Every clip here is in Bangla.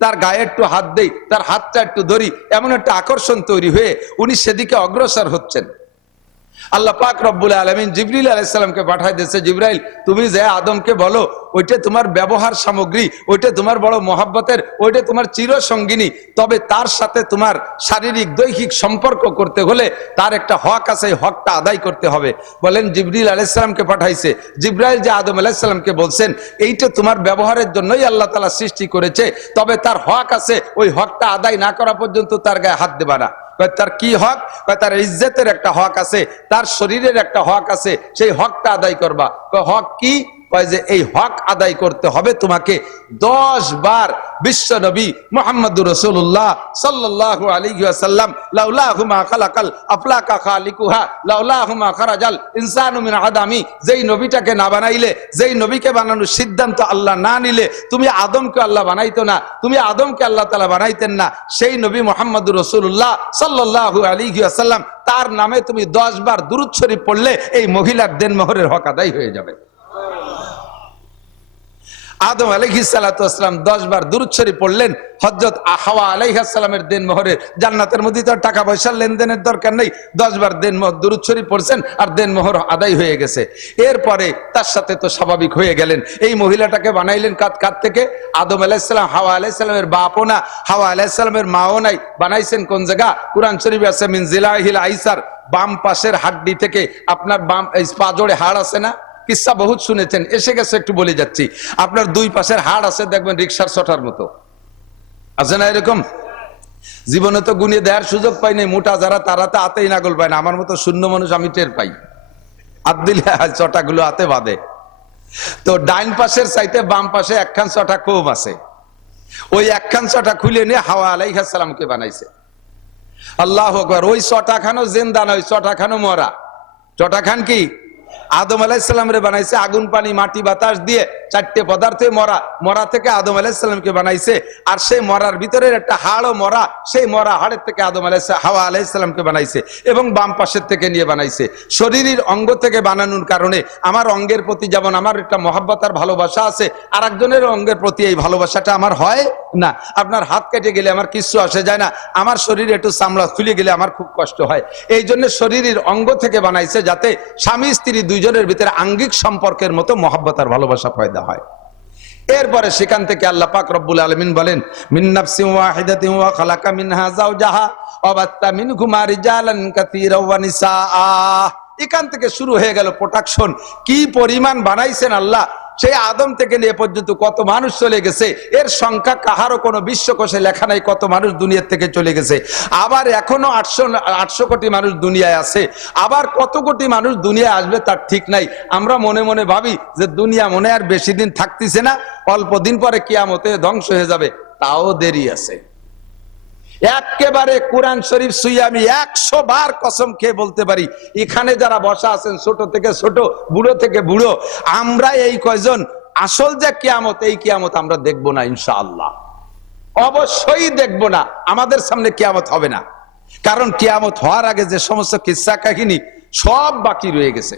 তার গায়ে একটু হাত দেই, তার হাতটা একটু ধরি, এমন একটা আকর্ষণ তৈরি হয়ে উনি সেদিকে অগ্রসর হচ্ছেন। আল্লাহ পাক রব্বুল আলামিন জিবরিল আলাইহিস সালামকে পাঠায় দিয়েছে, জিবরাইল তুমি যে আদমকে বলো ওইটা তোমার ব্যবহার সামগ্রী, ওইটা তোমার বড় মহব্বতের, ওইটা তোমার চিরসঙ্গিনী, তবে তার সাথে তোমার শারীরিক দৈহিক সম্পর্ক করতে হলে তার একটা হক আছে, এই হকটা আদায় করতে হবে। বলেন জিবরিল আলাইহিস সালামকে পাঠাইছে, জিবরাইল যে আদম আলাইহিস সালামকে বলছেন এইটা তোমার ব্যবহারের জন্যই আল্লাহ তাআলা সৃষ্টি করেছে, তবে তার হক আছে, ওই হকটা আদায় না করা পর্যন্ত তার গায়ে হাত দেবা না। তার কি হক? তার ইজ্জতের একটা হক আছে, তার শরীরের একটা হক আছে, সেই হকটা আদায় করবা। হক কি? যে এই হক আদায় করতে হবে তোমাকে 10 বার বিশ্ব নবী মুহাম্মদুর রাসূলুল্লাহ সাল্লাল্লাহু আলাইহি ওয়াসাল্লাম লাউলাহু মা খালাকাল আফলাকা খালিকুহা লাউলাহু মা খারাজাল ইনসানু মিন আদামি, যেই নবীটাকে না বানাইলে, যেই নবীকে বানানোর সিদ্ধান্ত আল্লাহ না নিলে তুমি আদমকে আল্লাহ বানাইতো না, তুমি আদমকে আল্লাহ তাআলা বানাইতেন না। সেই নবী মুহাম্মদুর রাসূলুল্লাহ সাল্লাল্লাহু আলাইহি ওয়াসাল্লাম তার নামে তুমি 10 বার দুরূদ শরীফ পড়লে এই মহিলার দেনমোহরের হক আদায় হয়ে যাবে। আদম আলাইহিস সালাতু ওয়াস সালাম 10 বার দুরূদ শরীফ পড়লেন, হযরত হাওয়া আলাইহিস সালামের দেনমোহরে, জান্নাতের মধ্যে তো টাকা পয়সার লেনদেনের দরকার নেই, 10 বার দেনমোহর দুরূদ শরীফ পড়ছেন আর দেনমোহর আদায় হয়ে গেছে। এরপরে তার সাথে তো স্বাভাবিক হয়ে গেলেন। এই মহিলাটাকে বানাইলেন কাত থেকে? আদম আলাইহিস সালাম হাওয়া আলাইহিস সালামের বাপও না, হাওয়া আলাইহিস সালামের মাও নাই, বানাইছেন কোন জায়গা? কুরআন শরীফে আছে মিন জিলাহিল আইসার, বাম পাশের হাড্ডি থেকে। আপনার বাম পাজোড়ে হাড় আছে না? কিসসা বহুত শুনেছেন, এসে গেছে একটু বলে যাচ্ছি। আপনার দুই পাশের হাড় আছে, দেখবেন রিকশার ছটার মতো আছে না এরকম? জীবনে তো গুনিয়ে দেওয়ার সুযোগ পাই নাই, মোটা যারা তারা তো হাতেই নাগল পায় না, আমার মতো শূন্য মানুষ আমি টের পাই, হাত দিলে চটাগুলো হাতে বাঁধে। তো ডাইন পাশের চাইতে বাম পাশে একখান চটা কম আছে, ওই একখান চটা খুলে নিয়ে হাওয়া আলাইহিস সালামকে বানাইছে। আল্লাহু আকবার। ওই চটাখানো জিন্দা নয়, চটাখানো মরা। চটাখান কি? আদম আলাইহিস সালামরে বানাইছে আগুন পানি মাটি বাতাস দিয়ে, 4টে পদার্থে মরা। মরা থেকে আদম আলাইহিস সালামকে বানাইছে, আর সেই মরার ভিতরের একটা হাড়ও মরা, সেই মরা হাড়ের থেকে আদম আলাইহিস হাওয়া আলাইহিস সালামকে বানাইছে, এবং বাম পাশের থেকে নিয়ে বানাইছে। শরীরের অঙ্গ থেকে বানানোর কারণে আমার অঙ্গের প্রতি যেমন আমার একটা মহব্বত আর ভালোবাসা আছে, আর একজনের অঙ্গের প্রতি এই ভালোবাসাটা আমার হয় না। আপনার হাত কেটে গেলে আমার কিছু আসে যায় না, আমার শরীরে একটু চামড়া খুলে গেলে আমার খুব কষ্ট হয়। এই জন্য শরীরের অঙ্গ থেকে বানাইছে, যাতে স্বামী স্ত্রী দুইজনের ভিতরে আঙ্গিক সম্পর্কের মতো মহব্বত আর ভালোবাসা পয়দা হয়। এরপরে সেখান থেকে আল্লাহ পাক রব্বুল আলামিন বলেন মিন নাফসিন ওয়াহিদাতিন ওয়া খালাকা মিনহা যাওজাহা ওয়া বাত্তা মিনহুমা রিজালান কাসীরান ওয়া নিসা। এখান থেকে শুরু হয়ে গেল প্রোডাকশন। কি পরিমাণ বানাইছেন আল্লাহ! সেই আদম থেকে নিয়ে পর্যন্ত কত মানুষ চলে গেছে, এর সংখ্যা কাহারও কোনো বিশ্বকোষে লেখা নাই কত মানুষ দুনিয়ার থেকে চলে গেছে। আবার এখনো 800 কোটি মানুষ দুনিয়ায় আছে, আবার কত কোটি মানুষ দুনিয়ায় আসবে তার ঠিক নাই। আমরা মনে মনে ভাবি যে দুনিয়া মনে আর বেশি দিন থাকতেছে না, অল্প দিন পরে কিয়ামতে ধ্বংস হয়ে যাবে, তাও দেরি আছে। একেবারে কোরআন শরীফ ছুঁয়ে আমি 100 বার কসম খেয়ে বলতে পারি, এখানে যারা বসা আছেন ছোট থেকে ছোট, বুড়ো থেকে বুড়ো, আমরা এই কয়জন আসল যে কিয়ামত, এই কিয়ামত আমরা দেখবো না ইনশাআল্লাহ, অবশ্যই দেখবো না। আমাদের সামনে কিয়ামত হবে না, কারণ কিয়ামত হওয়ার আগে যে সমস্ত কিসসা কাহিনী সব বাকি রয়ে গেছে।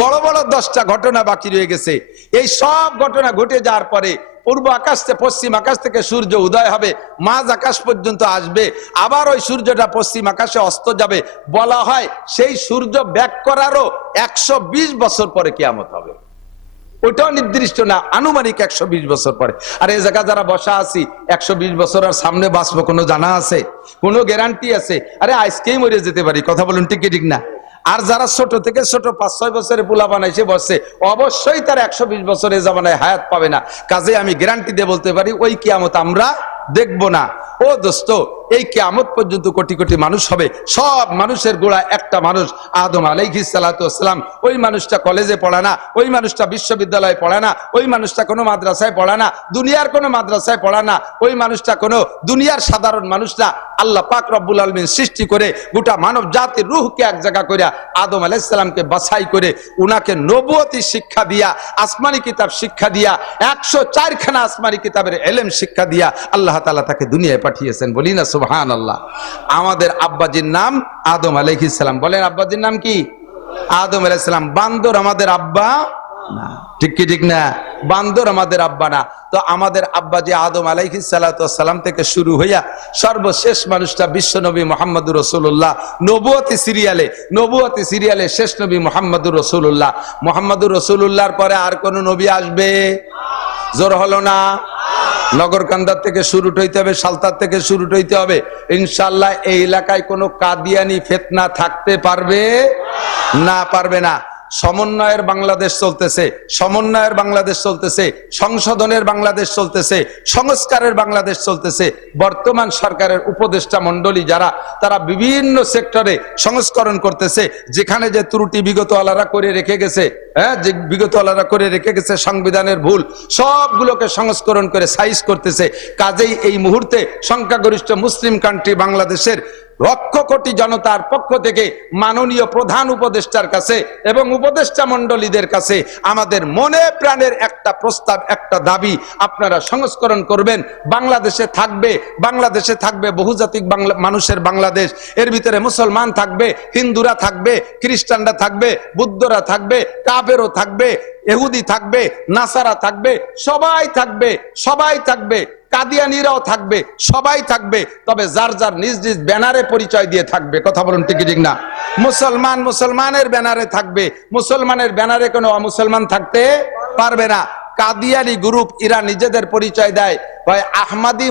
বড় বড় 10টা ঘটনা বাকি রয়ে গেছে। এই সব ঘটনা ঘটে যাওয়ার পরে পূর্ব আকাশ থেকে পশ্চিম আকাশ থেকে সূর্য উদয় হবে, মাঝ আকাশ পর্যন্ত আসবে, আবার ওই সূর্যটা পশ্চিম আকাশে অস্ত যাবে। বলা হয় সেই সূর্য ব্যাক করারও 120 বছর পরে কিয়ামত হবে। ওইটাও নির্দিষ্ট না, আনুমানিক 120 বছর পরে। আর এই জায়গা যারা বসা আছি 120 বছর আর সামনে বাঁচবো কোনো জানা আছে? কোনো গ্যারান্টি আছে? আরে আজকেই মরে যেতে পারি, কথা বলুন ঠিক ঠিক না? আর যারা ছোট থেকে ছোট 5-6 বছরের পোলা বানাইছে বসছে, অবশ্যই তার 120 বছরের জামানায় হায়াত পাবে না। কাজে আমি গ্যারান্টি দিয়ে বলতে পারি ওই কিয়ামত আমরা দেখবো না। ও দোস্ত, এই কিয়ামত পর্যন্ত কোটি কোটি মানুষ হবে, সব মানুষের গোড়া একটা মানুষ আদম আলাইহিস সালাতু ওয়াস সালাম। ওই মানুষটা কলেজে পড়ে না, ওই মানুষটা বিশ্ববিদ্যালয়ে পড়ে না, ওই মানুষটা কোনো মাদ্রাসায় পড়ে না, দুনিয়ার কোনো মাদ্রাসায় পড়ে না, ওই মানুষটা কোনো দুনিয়ার সাধারণ মানুষ না। আল্লাহ পাক রব্বুল আলামিন সৃষ্টি করে গোটা মানব জাতির রূহকে এক জায়গা করে আদম আলাইহিস সালামকে বাছাই করে উনাকে নবুয়তি শিক্ষা দিয়া, আসমানি কিতাব শিক্ষা দিয়া, 104 খানা আসমানি কিতাবের ইলম শিক্ষা দিয়া আল্লাহ তাআলা তাকে দুনিয়ায় পাঠিয়েছেন। বলি না সুবহানাল্লাহ। আমাদের আব্বাজির নাম আদম আলাইহিস সালাম। বলেন আব্বাজির নাম কি? আদম আলাইহিস সালাম। বান্দর আমাদের আব্বা না, ঠিক কি ঠিক না? বান্দর আমাদের আব্বা না। তো আমাদের আব্বা যে আদম আলাইহিস সালাতু ওয়াস সালাম থেকে শুরু হইয়া সর্বশেষ মানুষটা বিশ্ব নবী মুহাম্মদুর রাসূলুল্লাহ, নবুয়তি সিরিয়ালে শেষ নবী মুহাম্মদুর রাসূলুল্লাহ। মুহাম্মদুর রাসূলুল্লাহর পরে আর কোন নবী আসবে? জোর হলো না? নগরকান্দার থেকে শুরু হইতে হবে, সালতার থেকে শুরু হইতে হবে। ইনশাআল্লাহ এই এলাকায় কোনো কাদিয়ানি ফিতনা থাকতে পারবে না, পারবে না। সমন্বয়ের বাংলাদেশ চলতেছে, সংশোধনের বাংলাদেশ চলতেছে, সংস্কারের বাংলাদেশ চলতেছে। বর্তমান সরকারের উপদেষ্টা মন্ডলী যারা, তারা বিভিন্ন সেক্টরে সংস্করণ করতেছে। যেখানে যে ত্রুটি বিগত আলারা করে রেখে গেছে, যে বিগত আলারা করে রেখে গেছে সংবিধানের ভুল, সবগুলোকে সংস্করণ করে সাইজ করতেছে। কাজেই এই মুহূর্তে সংখ্যাগরিষ্ঠ মুসলিম কান্ট্রি বাংলাদেশের লক্ষ কোটি জনতার পক্ষ থেকে মাননীয় প্রধান উপদেষ্টার কাছে এবং উপদেষ্টা মণ্ডলীদের কাছে আমাদের মনে প্রাণের একটা প্রস্তাব, একটা দাবি, আপনারা সংস্করণ করবেন। বাংলাদেশে থাকবে বহুজাতিক মানুষের বাংলাদেশ। এর ভিতরে মুসলমান থাকবে, হিন্দুরা থাকবে, খ্রিস্টানরা থাকবে, বুদ্ধরা থাকবে, কাফেরও থাকবে, ইহুদি থাকবে, নাসারা থাকবে, সবাই থাকবে, কাদিয়ানিরাও থাকবে, সবাই থাকবে। তবে যার যার নিজ নিজ ব্যানারে পরিচয় দিয়ে থাকবে। কথা বলুন ঠিক ঠিক না? মুসলমানের ব্যানারে থাকবে, মুসলমানের ব্যানারে কোনো অমুসলমান থাকতে পারবে না। কাদিয়ানি গ্রুপ এরা নিজেদের পরিচয় দেয় ভাই আহমাদি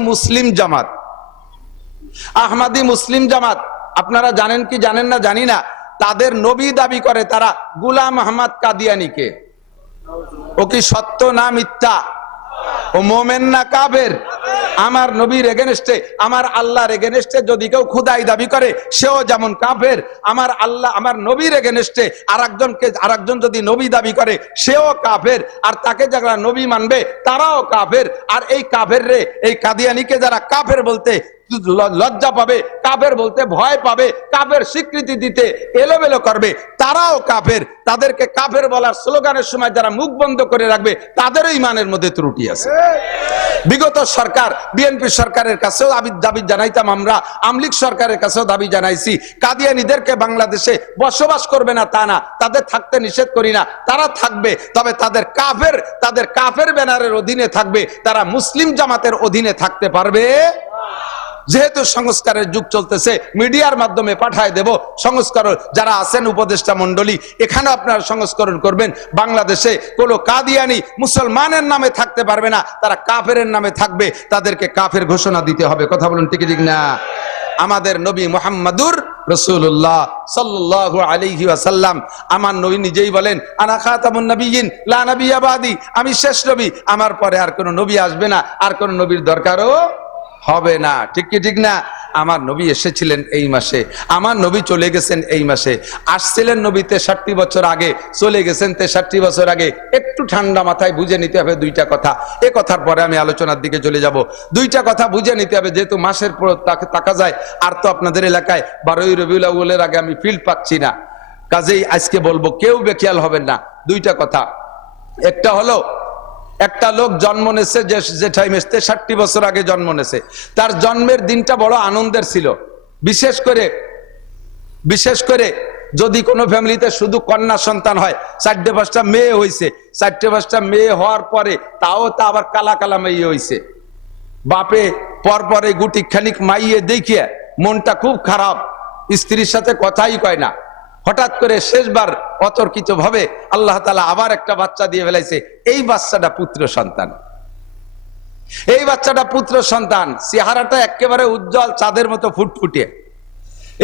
মুসলিম জামাত। আপনারা জানেন কি জানেন না জানি না, তাদের নবী দাবি করে তারা গোলাম আহমদ কাদিয়ানিকে। ও কি সত্য না মিথ্যা? ও মোমেন না কাফের? আমার নবীর এগেনস্টে, আমার আল্লাহর এগেনস্টে যদি কেউ খুদাই দাবি করে, সেও যেমন কাফের। আমার নবীর এগেনস্টে আরেকজন যদি নবী দাবি করে, সেও কাফের। আর তাকে যারা নবী মানবে তারাও কাফের। আর এই কাফের রে, এই কাদিয়ানিকে যারা কাফের বলতে লজ্জা পাবে, কাফের বলতে ভয় পাবে, কাফের স্বীকৃতি দিতে এলোমেলো করবে, তারাও কাফের। তাদেরকে কাফের বলার স্লোগানের সময় যারা মুখ বন্ধ করে রাখবে, তাদেরও ইমানের মধ্যে ত্রুটি আছে। বিগত সরকার, বিএনপি সরকারের কাছেও দাবি জানাইতাম আমরা, আমলিক সরকারের কাছেও দাবি জানাইছি, কাদিয়ানীদেরকে বাংলাদেশে বসবাস করবে না তা না, তাদের থাকতে নিষেধ করি না, তারা থাকবে। তবে তাদের কাফের ব্যানারের অধীনে থাকবে, তারা মুসলিম জামাতের অধীনে থাকতে পারবে। যেহেতু সংস্কারের যুগ চলতেছে, মিডিয়ার মাধ্যমে পাঠায় দেব সংস্করণ। যারা আছেন উপদেষ্টা মন্ডলী, এখানে আপনারা সংস্করণ করবেন। বাংলাদেশে কোনো কাদিয়ানি মুসলমানের নামে থাকতে পারবে না, তারা কাফের নামে থাকবে, তাদেরকে কাফের ঘোষণা দিতে হবে। কথা বলুন ঠিক ঠিক না? আমাদের নবী মুহাম্মদুর রাসূলুল্লাহ সাল্লাল্লাহু আলাইহি ওয়াসাল্লাম, আমার নবী নিজেই বলেন, আনা খাতামুন নবিয়্যিন লা নাবিয়্যা বাদি, আমি শেষ নবী, আমার পরে আর কোনো নবী আসবে না, আর কোনো নবীর দরকারও হবে না। ঠিক কি ঠিক না? আমার নবী এসেছিলেন এই মাসে, আমার নবী চলে গেছেন এই মাসে। আসছিলেন নবী 63 বছর আগে, চলে গেছেন 63 বছর আগে। একটু ঠান্ডা মাথায় বুঝে নিতে হবে দুইটা কথা। এ কথার পরে আমি আলোচনার দিকে চলে যাব। দুইটা কথা বুঝে নিতে হবে, যেহেতু মাসের পর তাকা যায়। আর তো আপনাদের এলাকায় 12ই রবিউল আউয়ালের আগে আমি ফিল্ড পাচ্ছি না, কাজেই আজকে বলবো, কেউ বেখেয়াল হবেন না। দুইটা কথা, একটা হলো, একটা লোক জন্ম নেছে যে টাইমে 63 বছর আগে জন্ম নেছে, তার জন্মের দিনটা বড় আনন্দের ছিল। বিশেষ করে যদি কোনো ফ্যামিলিতে শুধু কন্যা সন্তান হয়, 4-5টা মেয়ে হয়েছে, 4-5টা মেয়ে হওয়ার পরে তাও তা আবার কালা কালা মেয়ে হয়েছে, বাপে পরপরে গুটি খানিক মাইয়ে দেখিয়ে মনটা খুব খারাপ, স্ত্রীর সাথে কথাই কয় না। হঠাৎ করে শেষবার অতর্কিত ভাবে আল্লাহ তাআলা আবার একটা বাচ্চা দিয়ে ফেলাইছে। এই বাচ্চাটা পুত্র সন্তান, চেহারাটা একেবারে উজ্জ্বল, চাঁদের মতো ফুটফুটে।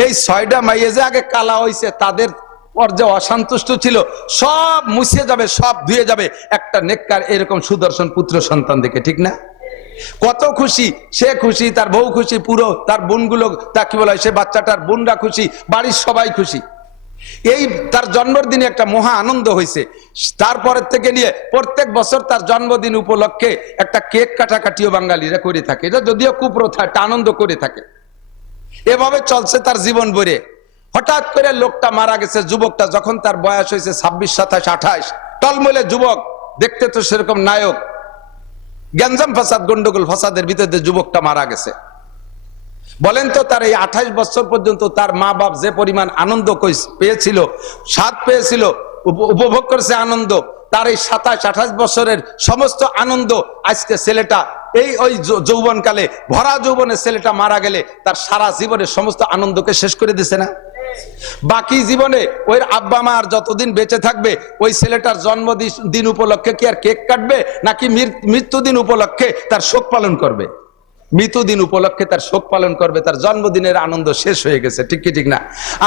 এই 6টা মাইয়ে যে আগে কালা হয়েছে, তাদের পর যে অসন্তুষ্ট ছিল, সব মুছে যাবে, সব ধুয়ে যাবে একটা নেককার এরকম সুদর্শন পুত্র সন্তান দেখে। ঠিক না? কত খুশি, সে খুশি, তার বউ খুশি, পুরো তার বোনগুলো, তা কি বলা হয়, সে বাচ্চাটার বোনরা খুশি, বাড়ির সবাই খুশি। এই তার জন্মদিনে একটা মহা আনন্দ হয়েছে। তারপরের থেকে নিয়ে প্রত্যেক বছর তার জন্মদিন উপলক্ষে একটা কেক কাটাকাটিও বাঙালিরা করে থাকে। এটা যদিও কুপ্রথা, একটা আনন্দ করে থাকে। এভাবে চলছে তার জীবন ভরে। হঠাৎ করে লোকটা মারা গেছে, যুবকটা, যখন তার বয়স হয়েছে 26, 27, 28, টলমলে যুবক, দেখতে তো সেরকম নায়ক। গ্যাঞ্জাম ফাসাদ, গন্ডগোল ফাসাদের ভিতরে যুবকটা মারা গেছে। বলেন তো, তার এই 28 বছর পর্যন্ত তার মা বাপ যে পরিমাণ আনন্দ পেয়েছিল, স্বাদ পেয়েছিল, উপভোগ করেছে আনন্দ, তার এই 27-28 বছরের সমস্ত আনন্দ আজকে ছেলেটা এই ওই যৌবনকালে ভরা যৌবনের ছেলেটা মারা গেলে তার সারা জীবনের সমস্ত আনন্দকে শেষ করে দিছে না? বাকি জীবনে ওই আব্বা মা আর যতদিন বেঁচে থাকবে ওই ছেলেটার জন্মদিন উপলক্ষে কি আর কেক কাটবে, নাকি মৃত্যুদিন উপলক্ষে তার শোক পালন করবে? মৃত্যুদিন উপলক্ষে তার শোক পালন করবে, তার জন্মদিনের আনন্দ শেষ হয়ে গেছে। ঠিক কি ঠিক না?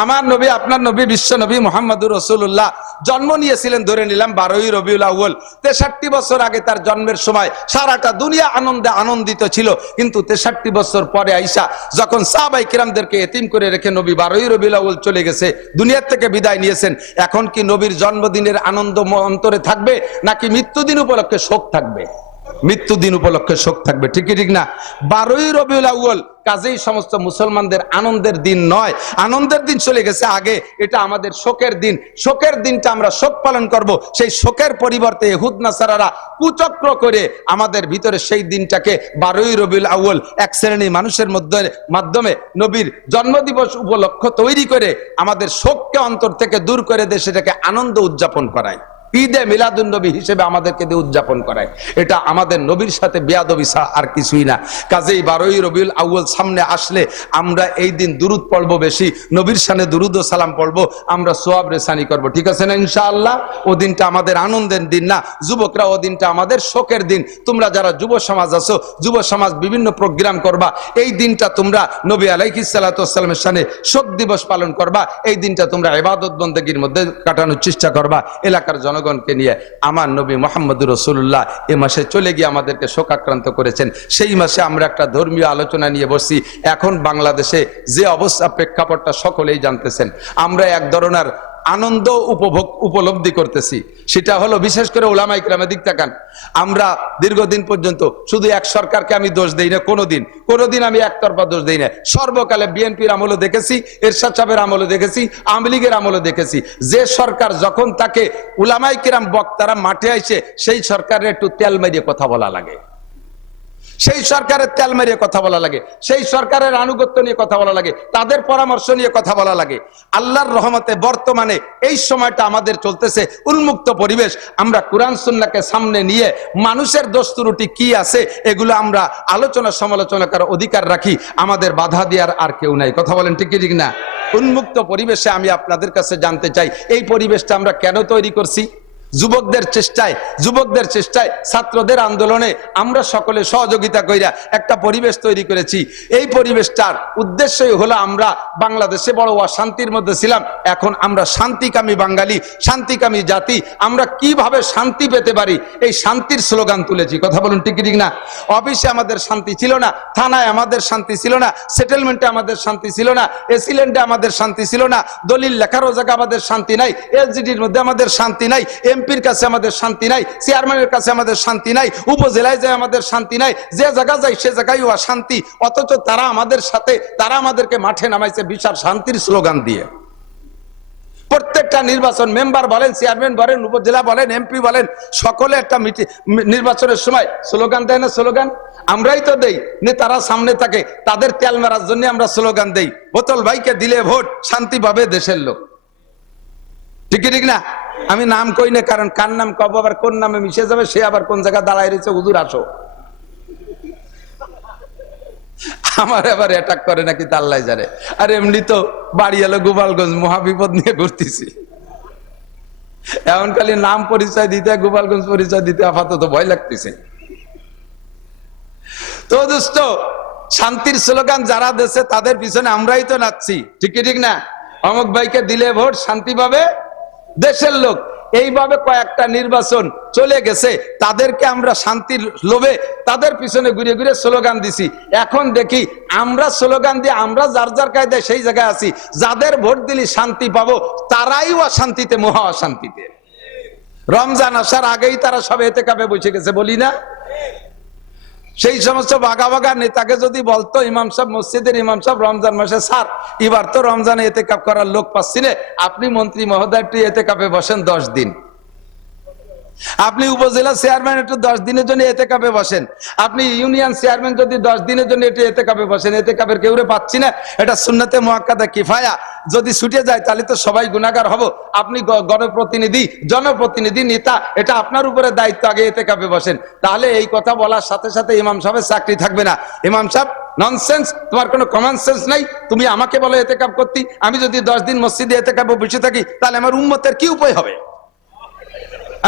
আমার নবী, আপনার নবী, বিশ্ব নবী মুহাম্মদুর রাসূলুল্লাহ জন্ম নিয়েছিলেন ধরে নিলাম 12ই রবিউল আউয়াল। 63 বছর আগে তার জন্মের সময় সারাটা দুনিয়া আনন্দে আনন্দিত ছিল, কিন্তু 63 বছর পরে আইসা যখন সাহাবায়ে কিরামদেরকে এতিম করে রেখে নবী 12ই রবিউল আউয়াল চলে গেছে, দুনিয়ার থেকে বিদায় নিয়েছেন, এখন কি নবীর জন্মদিনের আনন্দ অন্তরে থাকবে, নাকি মৃত্যুদিন উপলক্ষে শোক থাকবে? মৃত্যুদিন উপলক্ষে শোক থাকবে। ঠিক ঠিক না? 12ই রবিউল আউয়াল কাজেই সমস্ত মুসলমানদের আনন্দের দিন নয়, আনন্দের দিন চলে গেছে আগে, এটা আমাদের শোকের দিন। শোকের দিনটা আমরা শোক পালন করব, সেই শোকের পরিবর্তে ইহুদ নাসারারা কুচক্র করে আমাদের ভিতরে সেই দিনটাকে 12ই রবিউল আউয়াল এক শ্রেণী মানুষের মাধ্যমে নবীর জন্মদিবস উপলক্ষ তৈরি করে আমাদের শোককে অন্তর থেকে দূর করে দিয়ে সেটাকে আনন্দ উদযাপন করায়, ঈদে মিলাদুন নবী হিসেবে আমাদেরকে দিয়ে উদযাপন করায়। এটা আমাদের নবীর সাথে বেয়াদবি ছাড়া আর কিছুই না। কাজেই 12ই রবিউল আউয়াল সামনে আসলে আমরা এই দিন দুরুদ পড়বো, বেশি নবীর শানে দুরুদ ও সালাম পড়বো, আমরা সোয়াব রেসানি করবো। ঠিক আছে না ইনশাআল্লাহ? ও দিনটা আমাদের আনন্দের দিন না, যুবকরা, ও দিনটা আমাদের শোকের দিন। তোমরা যারা যুব সমাজ আছো, যুব সমাজ বিভিন্ন প্রোগ্রাম করবা, এই দিনটা তোমরা নবী আলাইহিস সালাতু ওয়াস সালামের শানে শোক দিবস পালন করবা, এই দিনটা তোমরা ইবাদত বন্দেগীর মধ্যে কাটানোর চেষ্টা করবা। এলাকার জনগণকে নিয়ে আমার নবী মুহাম্মদুর রাসূলুল্লাহ এ মাসে চলে গিয়ে আমাদেরকে শোকাক্রান্ত করেছেন। সেই মাসে আমরা একটা ধর্মীয় আলোচনা নিয়ে বসছি। এখন বাংলাদেশে যে অবস্থা, প্রেক্ষাপটটা সকলেই জানতেছেন। আমরা এক ধরনের আনন্দ উপলব্ধি করতেছি, সেটা হলো বিশেষ করে উলামায়ে কিরামের দিক তাকান। আমরা দীর্ঘদিন পর্যন্ত শুধু এক সরকারকে আমি দোষ দেই না, কোনোদিন আমি একতরফা দোষ দেই না। সর্বকালে বিএনপির আমলও দেখেছি, এরশাদ সাহেবের আমলও দেখেছি, আওয়ামী লীগের আমলও দেখেছি। যে সরকার যখন তাকে উলামায়ে কিরাম বক্তারা মাঠে আইসে, সেই সরকারের একটু তেল মারিয়ে কথা বলা লাগে, সেই সরকারের তেল মারিয়ে কথা বলা লাগে, সেই সরকারের আনুগত্য নিয়ে কথা বলা লাগে, তাদের পরামর্শ নিয়ে কথা বলা লাগে। আল্লাহর রহমতে বর্তমানে এই সময়টা আমাদের চলতেছে উন্মুক্ত পরিবেশ। আমরা কোরআন সুন্নাহকে সামনে নিয়ে মানুষের দোষ ত্রুটি কি আছে এগুলো আমরা আলোচনা সমালোচনা করার অধিকার রাখি, আমাদের বাধা দেওয়ার আর কেউ নাই। কথা বলেন ঠিক ঠিক না? উন্মুক্ত পরিবেশে আমি আপনাদের কাছে জানতে চাই, এই পরিবেশটা আমরা কেন তৈরি করছি? যুবকদের চেষ্টায় ছাত্রদের আন্দোলনে আমরা সকলে সহযোগিতা কইরা একটা পরিবেশ তৈরি করেছি। এই পরিবেশটার উদ্দেশ্যই হলো, আমরা বাংলাদেশে বড় অশান্তির মধ্যে ছিলাম, এখন আমরা শান্তিকামী বাঙালি, শান্তিকামী জাতি, আমরা কিভাবে শান্তি পেতে পারি এই শান্তির স্লোগান তুলেছি। কথা বলুন ঠিক ঠিক না? অফিসে আমাদের শান্তি ছিল না, থানায় আমাদের শান্তি ছিল না, সেটেলমেন্টে আমাদের শান্তি ছিল না, এসিল্যান্ডে আমাদের শান্তি ছিল না, দলিল লেখারও জায়গা আমাদের শান্তি নাই, এলজিডির মধ্যে আমাদের শান্তি নাই, এমপির কাছে আমাদের শান্তি নাই, চেয়ারম্যানের কাছে আমাদের শান্তি নাই, উপজেলায় যায় আমাদের শান্তি নাই, যে জায়গা যাই সে জায়গায় অশান্তি। অথচ তারা আমাদেরকে মাঠে নামাইছে বিশাল শান্তির স্লোগান দিয়ে। প্রত্যেকটা নির্বাচন, মেম্বার বলেন, চেয়ারম্যান বলেন, উপজেলা বলেন, এমপি বলেন, সকলে একটা নির্বাচনের সময় স্লোগান দেয় না? স্লোগান আমরাই তো দেই, নেতারা সামনে থাকে, তাদের তেল মারার জন্য আমরা স্লোগান দেই, বোতল ভাইকে দিলে ভোট, শান্তি পাবে দেশের লোক। ঠিক ঠিক না? আমি নাম কই না, কারণ কার নাম কব আবার কোন নামে মিশে যাবে, সে আবার কোন জায়গায় দাঁড়ায় রয়েছে, হুজুর আসো, আমার আবার অ্যাটাক করে নাকি তা আল্লাহ জানে। আর এমনি তো বাড়ি এলো গোপালগঞ্জ, মহাবিপদ নিয়ে ঘুরতেছি। এখন খালি নাম পরিচয় দিতে, গোপালগঞ্জ পরিচয় দিতে আপাতত ভয় লাগতেছে। তো দোস্ত, শান্তির স্লোগান যারা দেশে তাদের পিছনে আমরাই তো নাচছি। ঠিক ঠিক না? অমুক ভাইকে দিলে ভোট, শান্তি পাবে দেশের লোক। এইভাবে কয়েকটা নির্বাচন চলে গেছে, তাদেরকে আমরা শান্তির লোভে তাদের পিছনে ঘুরে ঘুরে স্লোগান দিছি। এখন দেখি আমরা স্লোগান দিয়ে আমরা যার যার কায়দায় সেই জায়গায় আছি, যাদের ভোট দিলি শান্তি পাবো তারাই অশান্তিতে, মহা অশান্তিতে। রমজান আসার আগেই তারা সব এতেকাফে বসে গেছে, বলি না? সেই সমস্ত বাঘা নেতাকে যদি বলতো ইমাম সাহেব, মসজিদের ইমাম সাহেব, রমজান মাসে স্যার এবার তো রমজানে এতেকাফ করার লোক পাচ্ছি না, আপনি মন্ত্রী মহোদয় একটু এতেকাফে বসেন 10 দিন, আপনি উপজেলা চেয়ারম্যান একটু 10 দিনের জন্য এতেকাফে বসেন, আপনি ইউনিয়ন চেয়ারম্যান যদি 10 দিনের জন্য একটু এতেকাফে বসেন, এতেকাফের কেউরে পাচ্ছি না, এটা সুন্নতে মুআক্কাদা কিফায়া, যদি ছুটে যায় তাহলে তো সবাই গুনাহগার হব। আপনি গণপ্রতিনিধি, জনপ্রতিনিধি, নেতা, এটা আপনার উপরে দায়িত্ব, আগে এতেকাফে বসেন। তাহলে এই কথা বলার সাথে সাথে ইমাম সাহেবের চাকরি থাকবে না। ইমাম সাহেব ননসেন্স, তোমার কোনো কমন সেন্স নাই, তুমি আমাকে বলো এতেকাফ করতে, আমি যদি 10 দিন মসজিদে এতেকাফে বসে থাকি তাহলে আমার উম্মতের কি উপায় হবে?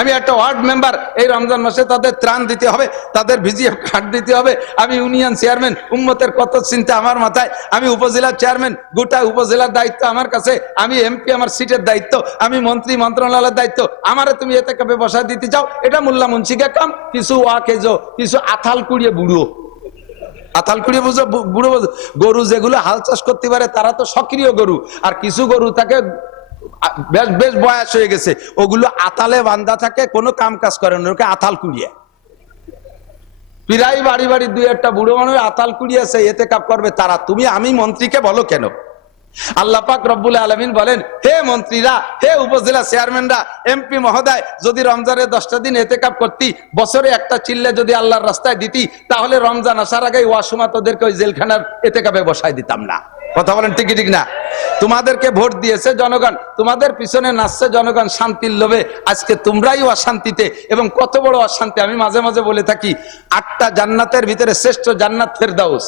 আমি একটা ওয়ার্ড মেম্বার, এই রমজান মাসে তাদের ত্রাণ দিতে হবে, তাদের ভিজিএফ কার্ড দিতে হবে। আমি ইউনিয়ন চেয়ারম্যান, উম্মতের কত চিন্তা আমার মাথায়। আমি উপজেলার চেয়ারম্যান, গোটা উপজেলার দায়িত্ব আমার কাছে। আমি এমপি, আমার সিটের দায়িত্ব। আমি মন্ত্রী, মন্ত্রণালয়ের দায়িত্ব। আমারে তুমি এতেকাফে বসা দিতে চাও, এটা মোল্লা মুন্সিকে কাম। কিছু ওয়াকেজো, কিছু আথাল কুড়িয়ে বুড়ো, আথাল কুড়িয়ে বুঝো, বুড়ো গরু যেগুলো হাল চাষ করতে পারে তারা তো সক্রিয় গরু, আর কিছু গরু থাকে বেশ বেশ বয়স হয়ে গেছে, ওগুলো আতালে বান্ধা থাকে, কোনো কাম কাজ করে না, ওকে আতাল কুড়িয়ে। প্রায় বাড়ি বাড়ি 2-1টা বুড়ো মানুষ আতাল কুড়িয়েছে, এতেকাফ করবে তারা। তুমি আমি মন্ত্রীকে বলো কেন? আল্লাহ পাক রব্বুল আলামিন বলেন, হে মন্ত্রীরা, হে উপজেলা চেয়ারম্যানরা, এমপি মহোদয়, যদি রমজানে 10টা দিন এতেকাফ করতি, বছরে একটা চিল্লে যদি আল্লাহর রাস্তায় দিতি, তাহলে রমজান আসার আগে ওয়াসমা তোদেরকে ওই জেলখানার এতেকাফে বসাই দিতাম না। কথা বলেন ঠিক ঠিক না? তোমাদেরকে ভোট দিয়েছে জনগণ, তোমাদের পিছনে নাচছে জনগণ শান্তির লোভে, আজকে তোমরাই অশান্তিতে। এবং কত বড় অশান্তি, আমি মাঝে মাঝে বলে থাকি, 8টা জান্নাতের ভিতরে শ্রেষ্ঠ জান্নাত ফেরদাউস।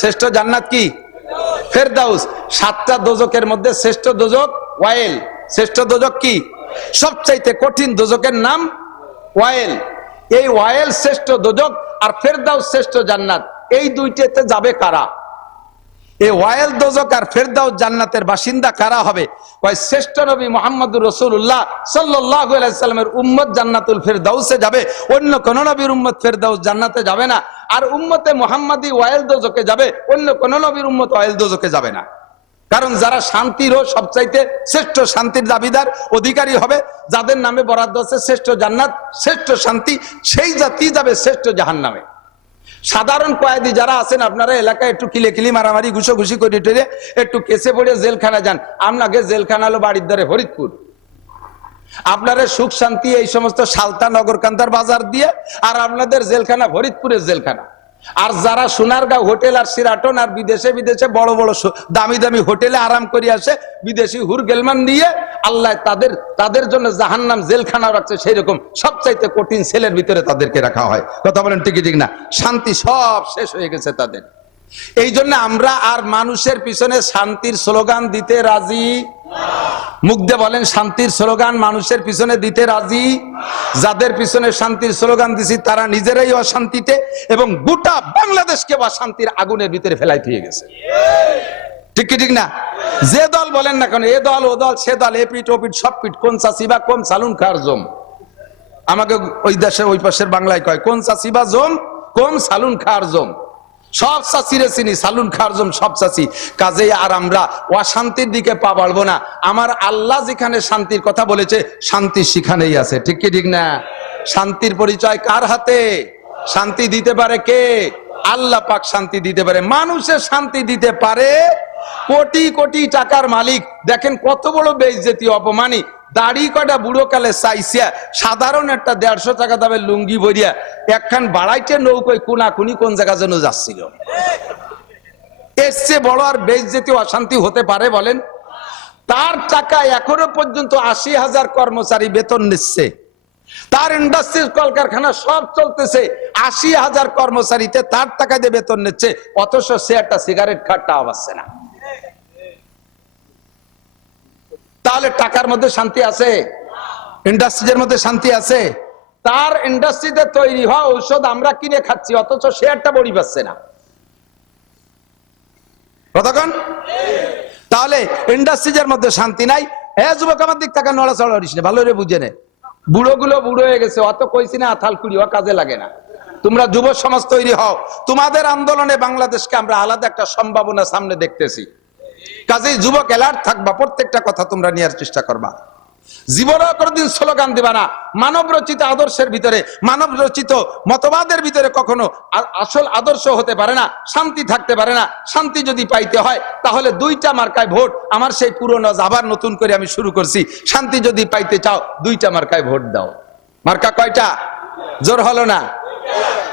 শ্রেষ্ঠ জান্নাত কি? ফেরদাউস। 7টা দোজকের মধ্যে শ্রেষ্ঠ দোজক ওয়াইল। শ্রেষ্ঠ দোজক কি? সবচাইতে কঠিন দোজকের নাম ওয়াইল। এই ওয়াইল শ্রেষ্ঠ দোজক, আর ফেরদাউস শ্রেষ্ঠ জান্নাত। এই দুইটাতে যাবে কারা? এই ওয়াইল দোজক আর ফেরদাউস জান্নাতের বাসিন্দা কারা হবে? শ্রেষ্ঠ নবী মুহাম্মদুর রাসূলুল্লাহ সাল্লাল্লাহু আলাইহি সাল্লামের উম্মত জান্নাতুল ফেরদাউসে যাবে, অন্য কোন নবীর উম্মত ফেরদাউস জান্নাতে যাবে না। আর উম্মতে মুহাম্মাদি ওয়াইল দোজকে যাবে, অন্য কোন নবীর উম্মত ওয়াইল দোজকে যাবে না। কারণ যারা শান্তির ও সবচাইতে শ্রেষ্ঠ শান্তির দাবিদার অধিকারী হবে, যাদের নামে বরাদ্দ আছে শ্রেষ্ঠ জান্নাত, শ্রেষ্ঠ শান্তি, সেই জাতি যাবে শ্রেষ্ঠ জাহান্নামে। সাধারণ কয়েদি যারা আছেন আপনারা এলাকায়, একটু কিলে মারামারি ঘুষোঘুষি করে টেরে একটু কেসে পড়ে জেলখানা যান। আপনাকে জেলখানা হলো বাড়ির ধারে ফরিদপুর, আপনারা সুখ শান্তি এই সমস্ত সালতা নগরকান্দার বাজার দিয়ে, আর আপনাদের জেলখানা ফরিদপুরের জেলখানা। আর যারা সোনারগাঁও হোটেল আর সিরাটন আর বিদেশে বিদেশে বড় বড় দামি দামি হোটেলে আরাম করে আসে, বিদেশি হুর গেলমান নিয়ে, আল্লাহ তাদের জন্য জাহান্নাম জেলখানা রাখছে, সেই রকম সবচাইতে কঠিন সেলের ভিতরে তাদেরকে রাখা হয়। কথা বলেন ঠিক ঠিক না? শান্তি সব শেষ হয়ে গেছে তাদের। এই জন্য আমরা আর মানুষের পিছনে শান্তির স্লোগান দিতে রাজি। মুখ দিয়ে বলেন, শান্তির স্লোগান মানুষের পিছনে দিতে রাজি। যাদের পিছনে শান্তির স্লোগান দিছি তারা নিজেরাই অশান্তিতে, এবং গোটা বাংলাদেশকে অশান্তির আগুনের ভিতরে ফেলাই দিয়ে গেছে। ঠিক কি ঠিক না? যে দল বলেন না কেন, এ দল ও দল সে দল, এ পিঠ ও পিঠ সব পিঠ, কোন চাষিবা কোন সালুন খার জম। আমাকে ওই দেশে ওই পাশের বাংলায় কয়, কোন চাষিবা জম কোন সালুন খার জম। সব চাষিরে চিনি, সালুন খারজম সব চাষি। কাজেই আর আমরা অশান্তির দিকে পা বাড়বো না। আমার আল্লাহ যেখানে শান্তির কথা বলেছে, শান্তি সেখানেই আছে। ঠিক কি ঠিক না? শান্তির পরিচয় কার হাতে? শান্তি দিতে পারে কে? আল্লাহ পাক শান্তি দিতে পারে। মানুষের শান্তি দিতে পারে কোটি কোটি টাকার মালিক। দেখেন কত বড় বেইজ্জতি, অপমানি। দাড়ি কটা বুড়ো কালে চাইছিয়া, সাধারণ একটা 150 টাকা দামের লুঙ্গি বইয়া একখান বাড়াইতে নৌকোয় কোনাকুনি কোন জায়গা যেন যাচ্ছিল। এর চেয়ে বড় আর বেইজ্জতি অশান্তি হতে পারে বলেন? তার টাকা এখনো পর্যন্ত 80,000 কর্মচারী বেতন নিচ্ছে, তার ইন্ডাস্ট্রি কলকারখানা সব চলতেছে, 80,000 কর্মচারীতে তার টাকা দিয়ে বেতন নিচ্ছে, অথচ সে একটা সিগারেট খাটটা পাচ্ছে না। তাহলে টাকার মধ্যে শান্তি আছে? ইন্ডাস্ট্রিজের মধ্যে শান্তি আছে? তার ইন্ডাস্ট্রিতে তৈরি হওয়া ঔষধ আমরা কিনে খাচ্ছি, অথচ সে একটা বড়ি পাচ্ছে না। কতক্ষণ? তাহলে ইন্ডাস্ট্রিজের মধ্যে শান্তি নাই। হ্যাঁ যুবক, আমার দিক টাকা নড়াচড়া করিস না, ভালো রে বুঝে নে। বুড়ো গুলো বুড়ো হয়ে গেছে, অত কইছি না আথাল কুড়ি, ও কাজে লাগে না। তোমরা যুব সমাজ তৈরি হও, তোমাদের আন্দোলনে বাংলাদেশকে আমরা আলাদা একটা সম্ভাবনা সামনে দেখতেছি। কাজেই যুবক অ্যালার্ট থাকবা, প্রত্যেকটা কথা তোমরা নেওয়ার চেষ্টা করবা। জীবনেও কোনোদিন স্লোগান দিবা না। মানব রচিত আদর্শের ভিতরে, মানব রচিত মতবাদের ভিতরে কখনো আসল আদর্শ হতে পারে না, শান্তি থাকতে পারে না। শান্তি যদি পাইতে হয় তাহলে দুইটা মার্কায় ভোট। আমার সেই পুরনো আবার নতুন করে আমি শুরু করছি, শান্তি যদি পাইতে চাও দুইটা মার্কায় ভোট দাও। মার্কা কয়টা? জোর হলো না?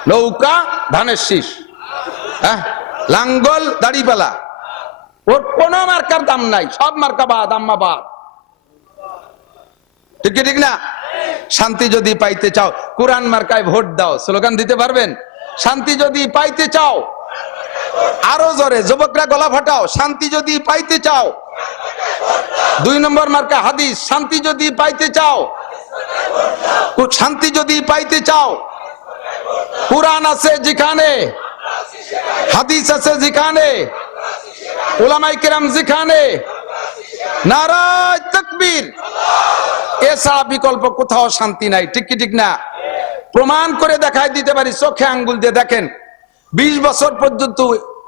নৌকা ধানের শীষ, হ্যাঁ, লাঙ্গল দাড়িপালা, ওর কোন মার্কার দাম নাই, সব মার্কা বাদ, আম্মা বাদ। ঠিক ঠিক না? শান্তি যদি পাইতে চাও কোরআন মার্কায় ভোট দাও। স্লোগান দিতে পারবেন? শান্তি যদি পাইতে চাও, আরো জোরে যুবকরা গলা ফাটাও, শান্তি যদি পাইতে চাও। 2 নম্বর মার্কা হাদিস, শান্তি যদি পাইতে চাও, শান্তি যদি পাইতে চাও, কোরআন আছে যেখানে, হাদিস আছে যেখানে, উলামায়ে কেরাম যেখানে, নারায়ে তাকবীর, এছাড়া বিকল্প কোথাও শান্তি নাই। ঠিক কি ঠিক না? প্রমাণ করে দেখাই দিতে পারি, চোখে আঙ্গুল দিয়ে দেখেন। 20 বছর পর্যন্ত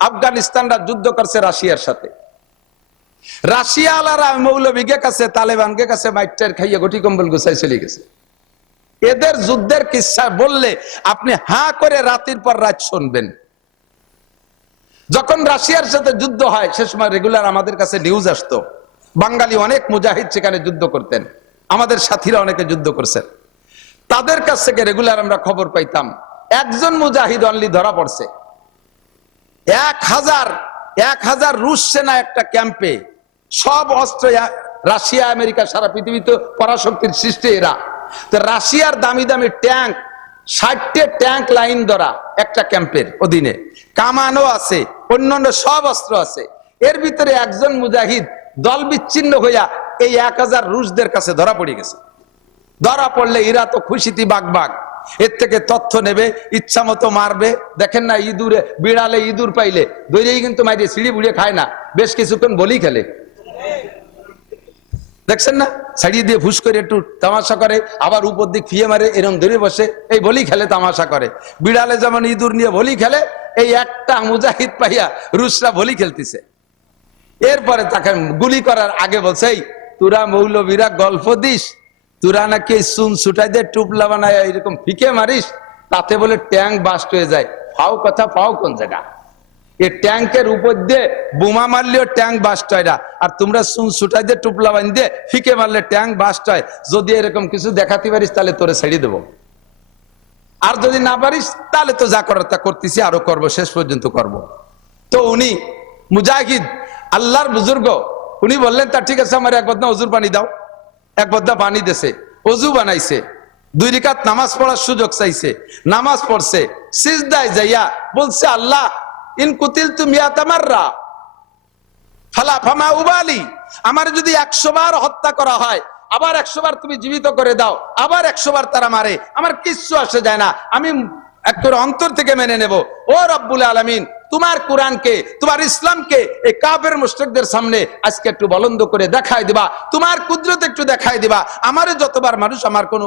আফগানিস্তানরা যুদ্ধ করছে রাশিয়ার সাথে। রাশিয়ালারা মৌলবীকে কাছে, তালেবানকে কাছে মাইটার খাইয়ে গটি কম্বল গুছাই চলে গেছে। এদের যুদ্ধের কিস্সা বললে আপনি হাঁ করে রাতের পর রাত শুনবেন। যখন রাশিয়ার সাথে যুদ্ধ হয় সে সময় রেগুলার আমাদের কাছে নিউজ আসতো, বাঙালি অনেক মুজাহিদ সেখানে যুদ্ধ করতেন, আমাদের সাথীরা অনেকে যুদ্ধ করছেন, তাদের কাছ থেকে রেগুলার আমরা খবর পাইতাম একজন মুজাহিদ অনলি ধরা পড়ছে। 1000 রুশ সেনা একটা ক্যাম্পে, সব অস্ত্র রাশিয়া আমেরিকা সারা পৃথিবীতে পরাশক্তির সৃষ্টি এরা। তো রাশিয়ার দামি দামি ট্যাঙ্ক, 60টা ট্যাঙ্ক লাইন ধরা একটা ক্যাম্পের অধীনে, কামানও আছে, অন্যান্য সব অস্ত্র আছে। এর ভিতরে একজন মুজাহিদ দল বিচ্ছিন্ন হইয়া এই 1000 রুশদের কাছে ধরা পড়ে গেছে। ধরা পড়লে এরা তো খুশিতে বাগবাগ, এর থেকে তথ্য নেবে, ইচ্ছা মতো মারবে। দেখেন না, ইঁদুরে বিড়ালে ইঁদুর পাইলে দৈরেই কিন্তু মাইরে সিঁড়ি বুড়িয়ে খায় না, বেশ কিছুক্ষণ বলি খেলে। দেখছেন না, ছাড়িয়ে দিয়ে ফুস করে একটু তামাশা করে, আবার উপর দিক ফিয়ে মারে, এরকম ধরে বসে এই বলি খেলে, তামাশা করে। বিড়ালে যেমন ইঁদুর নিয়ে বলি খেলে, এই একটা মুজাহিদ পাইয়া রুশরা বলি খেলতেছে। এরপরে তাকে গুলি করার আগে বলছে, এই তোরা মৌলবীরা গল্প দিস, তোরা নাকি চুন ছুটাই দিয়ে টুপলা বানায় এরকম ফিকে মারিস, তাতে বলে ট্যাঙ্ক বাস্ট হয়ে যায়। ফাও কথা, ফাও কোন জায়গা? এই ট্যাঙ্কের উপর দিয়ে বোমা মারলেও ট্যাঙ্ক বাস্ট হয় না, আর তোমরা চুন ছুটাই দিয়ে টুপলা বান দিয়ে ফিকে মারলে ট্যাঙ্ক বাস্ট হয়। যদি এরকম কিছু দেখাতে পারিস তাহলে তোরে ছেড়ে দেবো, আর যদি না পারিস তাহলে তো যা করার তা করতেছি, আরো করব, শেষ পর্যন্ত করব। তো উনি মুজাহিদ আল্লাহর বুজুর্গ, উনি বললেন তা ঠিক আছে, আমার এক বদনা অজুর পানি দাও। এক বদনা পানি দেছে, অজু বানাইছে, 2 রাকাত নামাজ পড়ার সুযোগ চাইছে, নামাজ পড়ছে, সিজদায় যাইয়া বলছে, আল্লাহ ইন কুতিলতু মিয়াতা মাররা ফালা ফামা উবালি, আমার যদি 100 বার হত্যা করা হয়, আবার 100 বার তুমি জীবিত করে দাও, আবার 100 বার তারা মারে, আমার কিচ্ছু আসে যায় না, আমি একটু অন্তর থেকে মেনে নেব। ও রব্বুল আলামিন, তোমার কোরআনকে, তোমার ইসলামকে এই কাফের মুশরিকদের সামনে আজকে একটু বলন্দ করে দেখাই দিবা, তোমার কুদরত একটু দেখাই দিবা। আমারে যতবার মানুষ, আমার কোনো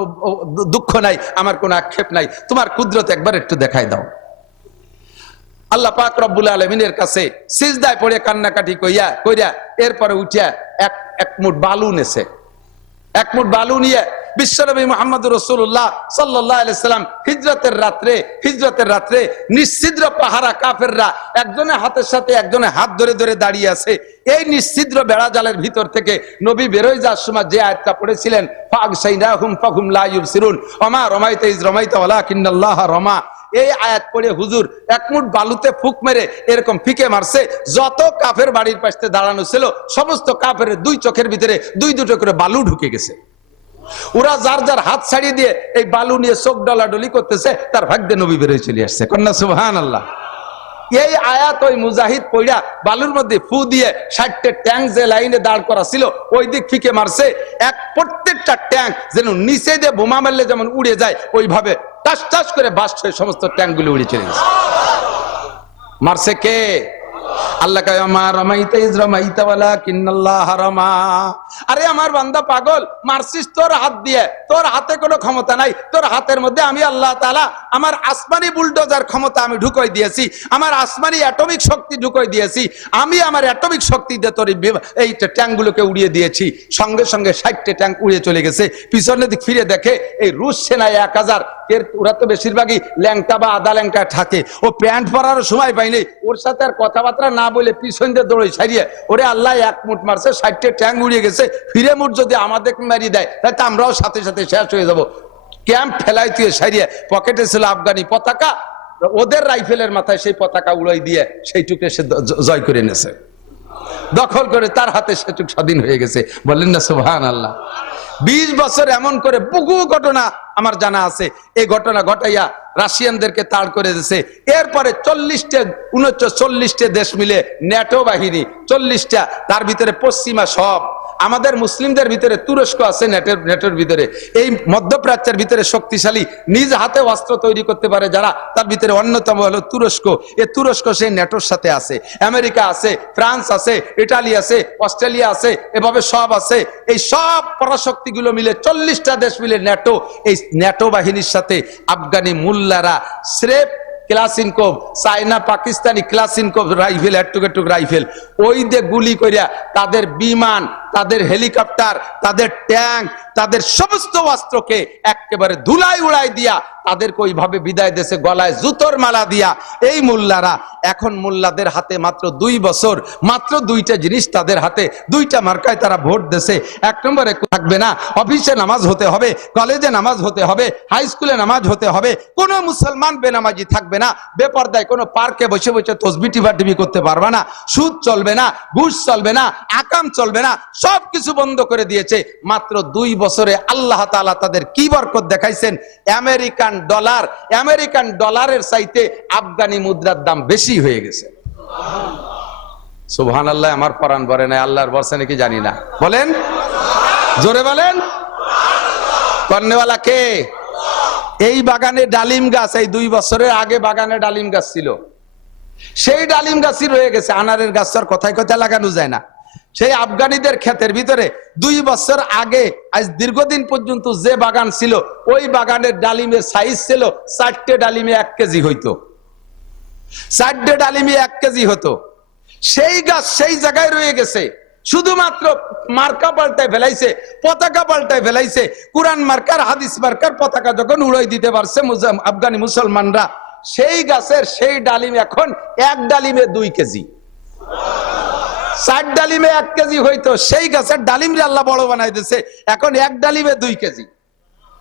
দুঃখ নাই, আমার কোনো আক্ষেপ নাই, তোমার কুদরত একবার একটু দেখাই দাও। আল্লাহ পাক রব্বুল আলামিনের কাছে সিজদায় পড়ে কান্নাকাটি কইরা এরপরে উঠিয়া এক মুঠ বালু নেছে। 1 মুঠ বালু নিয়ে বিশ্বনবী মুহাম্মদ রাসূলুল্লাহ সাল্লাল্লাহু আলাইহি সাল্লাম হিজরতের রাত্রে নিশ্চিদ্র পাহারা কাফেররা একজনের হাতের সাথে একজনের হাত ধরে ধরে দাঁড়িয়ে আছে। এই নিশ্চিদ্র বেড়া জালের ভিতর থেকে নবী বেরোয় যাওয়ার সময় যে আয়াতটা পড়েছিলেন, ফাগশাইনাহুম ফাহুম লা ইউবসিরুন ওমা রমাইতা ইজ রমাইতা ওয়ালাকিন্নাল্লাহ রমা, এই আয়াত পড়ে হুজুর 1 মুঠ বালুতে ফুক মেরে এরকম ফিকে মারছে, যত কাফের বাড়ির পাশে দাঁড়ানো ছিল সমস্ত কাফের 2 চোখের ভিতরে 2 করে বালু ঢুকে গেছে। ওরা যার যার হাত ছাড়িয়ে দিয়ে এই বালু নিয়ে চোখ ডলাডলি করতেছে, তার ভাগ্যে নবী বেরোয় চলে আসছে। কন্যা সুবহানাল্লাহ। এই আয়াত ওই মুজাহিদ পয়রা বালুর মধ্যে ফু দিয়ে 60টা ট্যাঙ্ক যে লাইনে দাঁড় করা ছিল ওই দিক ফিকে মারছে। প্রত্যেকটা ট্যাঙ্ক যেন নিচে দিয়ে বোমা মারলে যেমন উড়ে যায়, ওইভাবে টাস টাস করে বাস্ট হয়ে সমস্ত ট্যাঙ্ক গুলো উড়ে চলে গেছে। মারছে কে? আল্লাহ কয় মা রামাইতা ইজ রামাইতা ওয়ালাকিন্নাল্লাহ রামা। আরে আমার বান্দা পাগল, মারছিস তোর হাত দিয়ে, তোর হাতে কোনো ক্ষমতা নাই। তোর হাতের মধ্যে আমি আল্লাহ তাআলা আমার আসমানি বুলডোজার ক্ষমতা আমি ঢুকাই দিয়েছি, আমার আসমানি অ্যাটমিক শক্তি ঢুকাই দিয়েছি। আমি আমার অ্যাটমিক শক্তি দিয়ে তোর এই ট্যাঙ্কগুলোকে উড়িয়ে দিয়েছি। সঙ্গে সঙ্গে 60টা ট্যাঙ্ক উড়িয়ে চলে গেছে। পিছনের দিক ফিরে দেখে এই রুশ সেনায় 1000, ওরা তো বেশিরভাগই ল্যাংটা বা আদা ল্যাংটা থাকে। ও প্যান্ট পরারও সময় পাইনি, ওর সাথে আর কথাবার্তা না বলে পিছন দিয়ে দৌড়ে ছাড়িয়ে ওরে আল্লাহ এক মুঠ মারছে, 60টা ট্যাঙ্ক উড়িয়ে গেছে। ফিরে মুঠ যদি আমাদের মারিয়ে দেয় তাহলে আমরাও সাথে সাথে শেষ হয়ে যাব। ক্যাম্প ফেলাই তুই সারিয়ে পকেটে ছিল আফগানি পতাকা, ওদের রাইফেলের মাথায় সেই পতাকা উড়াই দিয়ে সেইটুকে সে জয় করে এনেছে, দখল করে তার হাতে সেটুক স্বাধীন হয়ে গেছে। বললেন না সুবহানাল্লাহ। 20 বছর এমন করে বহু ঘটনা আমার জানা আছে। এই ঘটনা ঘটাইয়া রাশিয়ানদেরকে তাড় করে দিয়েছে। এরপরে 39টা দেশ মিলে ন্যাটো বাহিনী, 40টা, তার ভিতরে পশ্চিমা সব। আমাদের মুসলিমদের ভিতরে তুরস্ক আছে নেটোর ভিতরে। এই মধ্যপ্রাচ্যের ভিতরে শক্তিশালী, নিজ হাতে অস্ত্র তৈরি করতে পারে যারা, তার ভিতরে অন্যতম হলো তুরস্ক। এই তুরস্ক সেই নেটোর সাথে আছে, আমেরিকা আছে, ফ্রান্স আছে, ইটালি আছে, অস্ট্রেলিয়া আছে, এভাবে সব আছে। এই সব পরাশক্তিগুলো মিলে 40টা দেশ মিলে ন্যাটো, এই ন্যাটো বাহিনীর সাথে আফগানি মুল্লারা স্রেফ ক্লাসিনকোভ, চায়না পাকিস্তানি ক্লাসিনকোভ রাইফেল, এটুক রাইফেল, ওই দিয়ে গুলি করিয়া তাদের বিমান, তাদের হেলিকপ্টার, তাদের ট্যাঙ্ক, তাদের সমস্ত অস্ত্রকে একেবারে ধুলাই উড়াই দিয়া তাদেরকে ওইভাবে বিদায় দেশে গলায় জুতোর মালা দিয়া। এই মোল্লারা এখন মোল্লাদের হাতে মাত্র 2 বছর, মাত্র 2টা জিনিস তাদের হাতে, 2টা মার্কায় তারা ভোট দেশে। 1 নম্বরে থাকবে না, অফিসে নামাজ হতে হবে, কলেজে নামাজ হতে হবে, হাই স্কুলে নামাজ হতে হবে, কোনো মুসলমান বেনামাজি থাকবে না, বেপরদায় কোনো পার্কে বসে বসে তসবি টিপি করতে পারবে না, সুদ চলবে না, ঘুষ চলবে না, আকাম চলবে না, সবকিছু বন্ধ করে দিয়েছে। মাত্র 2 বছরে আল্লাহ তাআলা তাদের কি বরকত দেখাইছেন। আমেরিকান ডলারের চাইতে আফগানি মুদ্রার দাম বেশি হয়ে গেছে। সুবহানাল্লাহ। আমার পরাণ ভরে নাই, আল্লাহর বর্ষা নাকি জানি না, বলেন জোরে বলেন। কর্নেওয়ালা কে? এই বাগানে ডালিম গাছ, এই 2 বছরের আগে বাগানে ডালিম গাছ ছিল, সেই ডালিম গাছই রয়ে গেছে। আনারের গাছ আর কোথায় কোথায় লাগানো যায় না। সেই আফগানিদের ক্ষেতের ভিতরে 2 বছর আগে আজ দীর্ঘদিন পর্যন্ত যে বাগান ছিল, ওই বাগানের ডালিমের সাইজ ছিল 4টে ডালিমে 1 কেজি হইতো, 4টে ডালিমে 1 কেজি হতো। সেই গাছ সেই জায়গায় রয়ে গেছে, শুধুমাত্র মার্কা পাল্টায় ফেলাইছে, পতাকা পাল্টায় ফেলাইছে। কুরআন মার্কার, হাদিস মার্কার পতাকা যখন উড়াই দিতে পারছে আফগানি মুসলমানরা, সেই গাছের সেই ডালিম এখন 1 ডালিমে 2 কেজি। 4 ডালিমে 1 কেজি হইতো, সেই গাছের ডালিম আল্লাহ বড় বানাই দিয়েছে, এখন 1 ডালিমে 2 কেজি।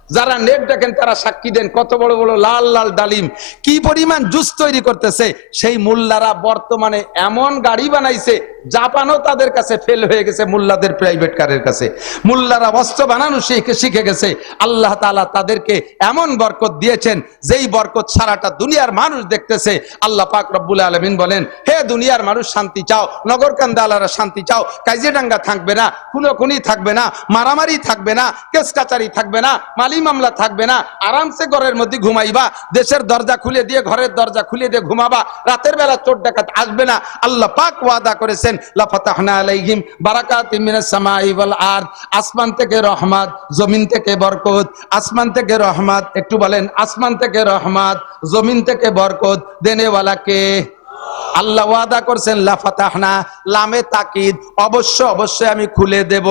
যারা নেট দেখেন তারা সাক্ষী দেন, কত বড় বড় লাল লাল ডালিম, কি পরিমাণ জুস তৈরি করতেছে। সেই মুল্লারা বর্তমানে এমন গাড়ি বানাইছে, জাপানও তাদের কাছে ফেল হয়ে গেছে, মুল্লাদের প্রাইভেট কারের কাছে। মুল্লারা অস্ত্র বানানো শিখে গেছে। আল্লাহ তাআলা তাদেরকে এমন বরকত দিয়েছেন, যেই বরকত সারাটা দুনিয়ার মানুষ দেখতেছে। আল্লাহ পাক রব্বুল আলামিন বলেন, হে দুনিয়ার মানুষ শান্তি চাও, নগরকান্দালারা শান্তি চাও, কাজিরাঙ্গা থাকবে না, খুনোখুনি থাকবে না, মারামারি থাকবে না, কেস কাচারি থাকবে না, মালি মামলা থাকবে না, আরামসে ঘরের মধ্যে ঘুমাইবা, দেশের দরজা খুলে দিয়ে, ঘরের দরজা খুলে দিয়ে ঘুমাবা, রাতের বেলা চোর ডাকাত আসবে না। আল্লাহ পাক ওয়াদা করেছেন, লা ফাতাহনা আলাইহিম বারাকাতিম মিনাস সামাই ওয়াল আরদ, আসমান থেকে রহমত, জমিন থেকে বরকত। আসমান থেকে রহমত, একটু বলেন, আসমান থেকে রহমত, জমিন থেকে বরকত দেনেওয়ালা কে? আল্লাহ ওয়াদা করছেন, লা ফাতাহনা, লামে তাকিদ, অবশ্যই আমি খুলে দেব।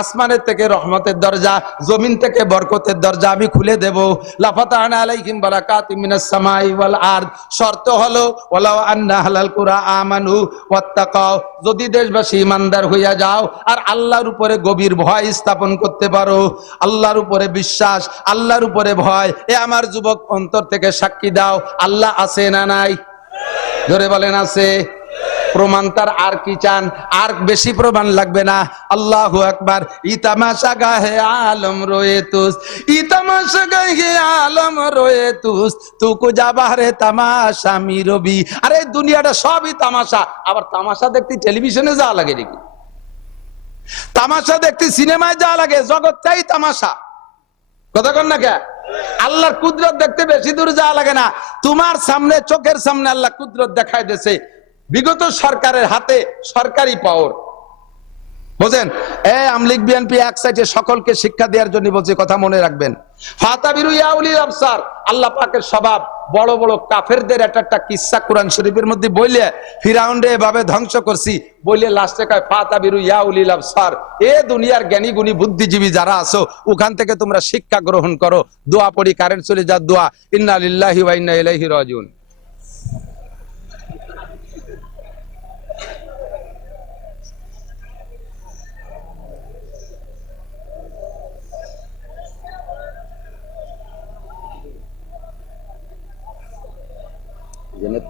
আসমানের থেকে রহমতের দরজা, জমিন থেকে বরকতের দরজা আমি খুলে দেব। লা ফাতাহনা আলাইহিম বারাকাতিম মিনাস সামাই ওয়াল আরদ। শর্ত হলো, ওয়ালাউ আন্না আহলাল কুরা আমানু ওয়াত্তাকাও, যদি দেশবাসী ইমানদার হইয়া যাও আর আল্লাহর উপরে গভীর ভয় স্থাপন করতে পারো, আল্লাহর উপরে বিশ্বাস, আল্লাহর উপরে ভয়। এ আমার যুবক অন্তর থেকে সাক্ষী দাও, আল্লাহ আছে না নাই? ধরে বলেন আছে। প্রমাণ তার আর কি চান? আর বেশি প্রমাণ লাগবে না। আল্লাহু আকবার। ইতামাশা গাহে আলম রয়ে তুস, ইতামাশা গাহে আলম রয়ে তুস, তুকু যাবারে তামাশা মিরবি। আরে দুনিয়াটা সবই তামাশা। আবার তামাশা দেখতে টেলিভিশনে যাওয়া লাগে নাকি? তামাশা দেখতে সিনেমায় যাওয়া লাগে? জগৎটাই তামাশা। কথা কন না কে? আল্লাহর কুদরত দেখতে বেশি দূর যাওয়া লাগে না। তোমার সামনে, চোখের সামনে আল্লাহ কুদরত দেখায় দিয়েছে। বিগত সরকারের হাতে সরকারি পাওয়ার, বুঝেন? আমলিগ বিএনপি এক সাইডে সকলকে শিক্ষা দেওয়ার জন্য বলছে, কথা মনে রাখবেন। ফাতাবিরু ইয়া উলিল আবসার, আল্লাহ পাকের স্বভাব বড় বড় কাফেরদের একটা কিসসা কোরআন শরীফের মধ্যে বইলে ফিরাউনরে এভাবে ধ্বংস করছি বইলে লাস্টে কয় ফাতাবিরু ইয়া উলিল আবসার, এ দুনিয়ার জ্ঞানী গুণী বুদ্ধিজীবী যারা আছো ওখান থেকে তোমরা শিক্ষা গ্রহণ করো। দোয়া পড়ি, কারেন্ট চলে যা দোয়া, ইন্না লিল্লাহি ওয়া ইন্না ইলাইহি রাজিউন।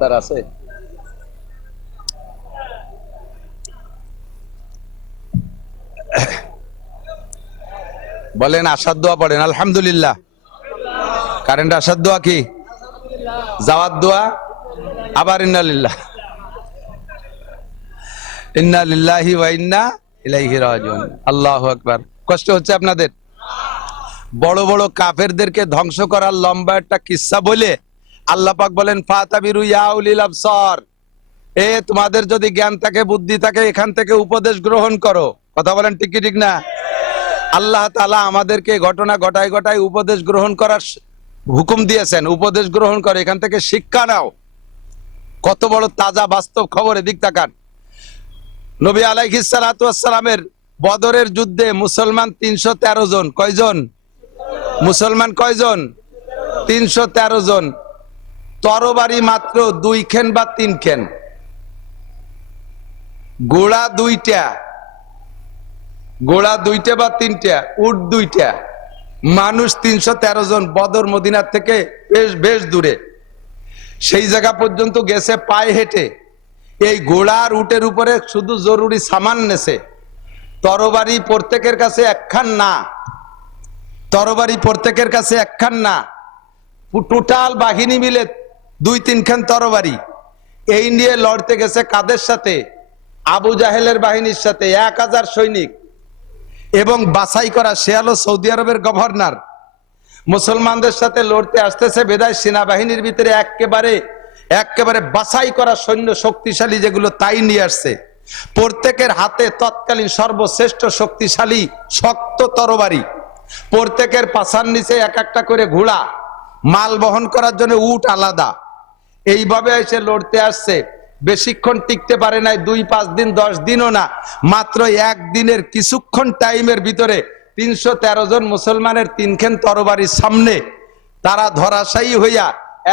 তার আছে বলেন, আসার দোয়া পড়েন আলহামদুলিল্লাহ। কারেন্ট আসার দোয়া কি? যাওয়ার দোয়া, আবার ইন্না লিল্লাহি ওয়া ইন্না ইলাইহি রাজিউন। আল্লাহু আকবার। কষ্ট হচ্ছে আপনাদের? বড় বড় কাফেরদেরকে ধ্বংস করার লম্বা একটা কিসসা বলে আল্লাহ পাক বলেন ফাতাবিরু ইয়া উলিল আবসার, তোমাদের যদি জ্ঞান থাকে বুদ্ধি থাকে এখান থেকে উপদেশ গ্রহণ করো। কথা বলেন ঠিক কি ঠিক না? আল্লাহ তাআলা আমাদেরকে ঘটনা ঘটায় ঘটায় উপদেশ গ্রহণ করার হুকুম দিয়েছেন, উপদেশ গ্রহণ করে এখান থেকে শিক্ষা নাও। কত বড় তাজা বাস্তব খবর, এদিক তাকান। নবী আলাইহিস সালাতু ওয়াস সালামের বদরের যুদ্ধে মুসলমান 313 জন। কয়জন মুসলমান? কয়জন? 313 জন। তরবারি মাত্র 2 খেন বা 3 খেন, ঘোড়া 2টা, ঘোড়া 2টা বা 3টা, উট 2টা, মানুষ 313 জন। বদর মদিনার থেকে বেশ দূরে, সেই জায়গা পর্যন্ত গেছে পায়ে হেঁটে। এই ঘোড়ার উটের উপরে শুধু জরুরি সামান নেছে। তরবারি প্রত্যেকের কাছে একখান না, তরবারি প্রত্যেকের কাছে একখান না, টোটাল বাহিনী মিলে 2-3 খান তরবারি। এই নিয়ে লড়তে গেছে কাদের সাথে? আবু জাহেলের বাহিনীর সাথে। 1000 সৈনিক এবং বাছাই করা, সে হলো সৌদি আরবের গভর্নর। মুসলমানদের সাথে লড়তে আসতেছে বেদায় সেনাবাহিনীর ভিতরে একেবারে বাছাই করা সৈন্য শক্তিশালী যেগুলো তাই নিয়ে আসছে। প্রত্যেকের হাতে তৎকালীন সর্বশ্রেষ্ঠ শক্তিশালী শক্ত তরবারি, প্রত্যেকের পাছার নিচে এক একটা করে ঘোড়া, মাল বহন করার জন্য উট আলাদা। এইভাবে এসে লড়তে আসছে। বেশিক্ষণ টিকতে পারে নাই, 2-5 দিন 10 দিনও না, মাত্র একদিনের কিছুক্ষণ টাইমের ভিতরে 313 জন মুসলমানের 3 খান তরবারির সামনে তারা ধরাশায়ী হইয়া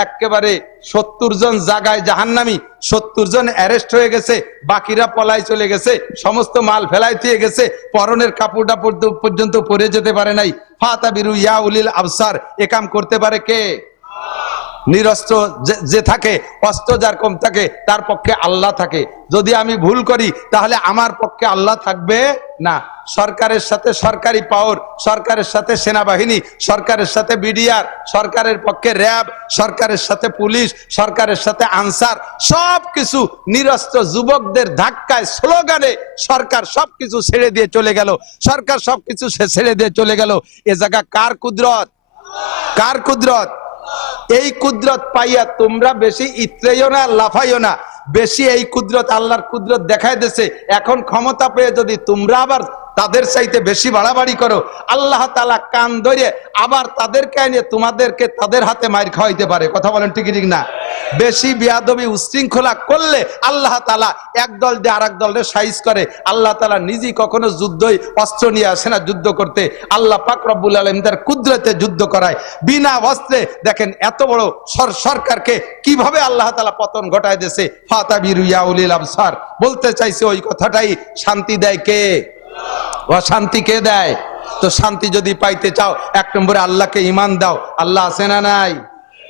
একেবারে 70 জন জায়গায় জাহান্নামী, 70 জন অ্যারেস্ট হয়ে গেছে, বাকিরা পলাই চলে গেছে, সমস্ত মাল ফেলাই দিয়ে গেছে, পরনের কাপড়টা পর্যন্ত পরে যেতে পারে নাই। ফাতাবিরু ইয়া উলিল আবসার, এ কাম করতে পারে কে? নিরস্ত্র যে থাকে, অস্ত্র যার কম থাকে তার পক্ষে আল্লাহ থাকে। যদি আমি ভুল করি তাহলে আমার পক্ষে আল্লাহ থাকবে না। সরকারের সাথে সরকারি পাওয়ার, সরকারের সাথে সেনাবাহিনী, সরকারের সাথে বিডিআর, সরকারের পক্ষে র্যাব, সরকারের সাথে পুলিশ, সরকারের সাথে আনসার, সবকিছু নিরস্ত্র যুবকদের ধাক্কায় স্লোগানে সরকার সবকিছু ছেড়ে দিয়ে চলে গেল। সরকার সবকিছু ছেড়ে দিয়ে চলে গেল। এ জায়গা কার কুদরত? কার কুদরত? এই কুদরত পাইয়া তোমরা বেশি ইত্রেইও না, লাফাইও না। বেশি এই কুদরত, আল্লাহর কুদরত দেখায় দিয়েছে। এখন ক্ষমতা পেয়ে যদি তোমরা আবার তাদের চাইতে বেশি বাড়াবাড়ি করো, আল্লাহ তাআলা কান ধরে আবার তাদেরকে এনে তোমাদেরকে তাদের হাতে মাইর খাওয়াইতে পারে। কথা বলেন ঠিক ঠিক না? বেশি বিয়াদবি উশৃঙ্খলা করলে আল্লাহ তাআলা এক দল দিয়ে আরেক দলের সাইজ করে। আল্লাহ তাআলা নিজেই কখনো যুদ্ধই অস্ত্র নিয়ে আসে না যুদ্ধ করতে। আল্লাহ পাক রব্বুল আলামিন তার কুদরতে যুদ্ধ করায় বিনা অস্ত্রে। দেখেন এত বড় সরকারকে কিভাবে আল্লাহ তাআলা পতন ঘটায় দিয়েছে। ফাতাবিরু ইয়া উলিল আবসার বলতে চাইছে ওই কথাটাই। শান্তি দেয় কে? অশান্তি কে দেয়? তো শান্তি যদি পাইতে চাও 1 নম্বরে আল্লাহকে ঈমান দাও। আল্লাহ আছে না নাই?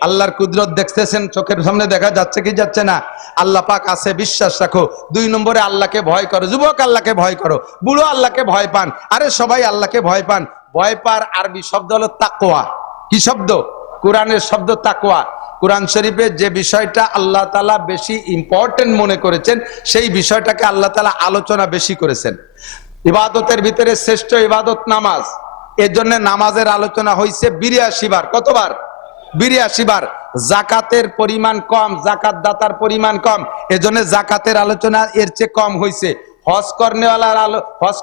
আল্লাহর কুদরত দেখতেছেন, চোখের সামনে দেখা যাচ্ছে কি যাচ্ছে না? আল্লাহ পাক আছে, বিশ্বাস রাখো। 2 নম্বরে আল্লাহকে ভয় করো। যুবক আল্লাহকে ভয় করো, বুড়ো আল্লাহকে ভয় পান, আরে সবাই আল্লাহকে ভয় পান। ভয় পার আরবি শব্দ হলো তাকওয়া। কি শব্দ? কোরআনের শব্দ তাকওয়া। কোরআন শরীফে যে বিষয়টা আল্লাহ তাআলা বেশি ইম্পর্টেন্ট মনে করেছেন সেই বিষয়টাকে আল্লাহ তাআলা আলোচনা বেশি করেছেন। ইবাদতের ভিতরে শ্রেষ্ঠ ইবাদত নামাজ। এর জন্য নামাজের আলোচনা হয়েছে 82 বার। কতবার? 82 বার। জাকাতের পরিমাণ কম, জাকাত দাতার পরিমাণ কম, এজন্য জাকাতের আলোচনা এর চেয়ে কম হয়েছে। হজ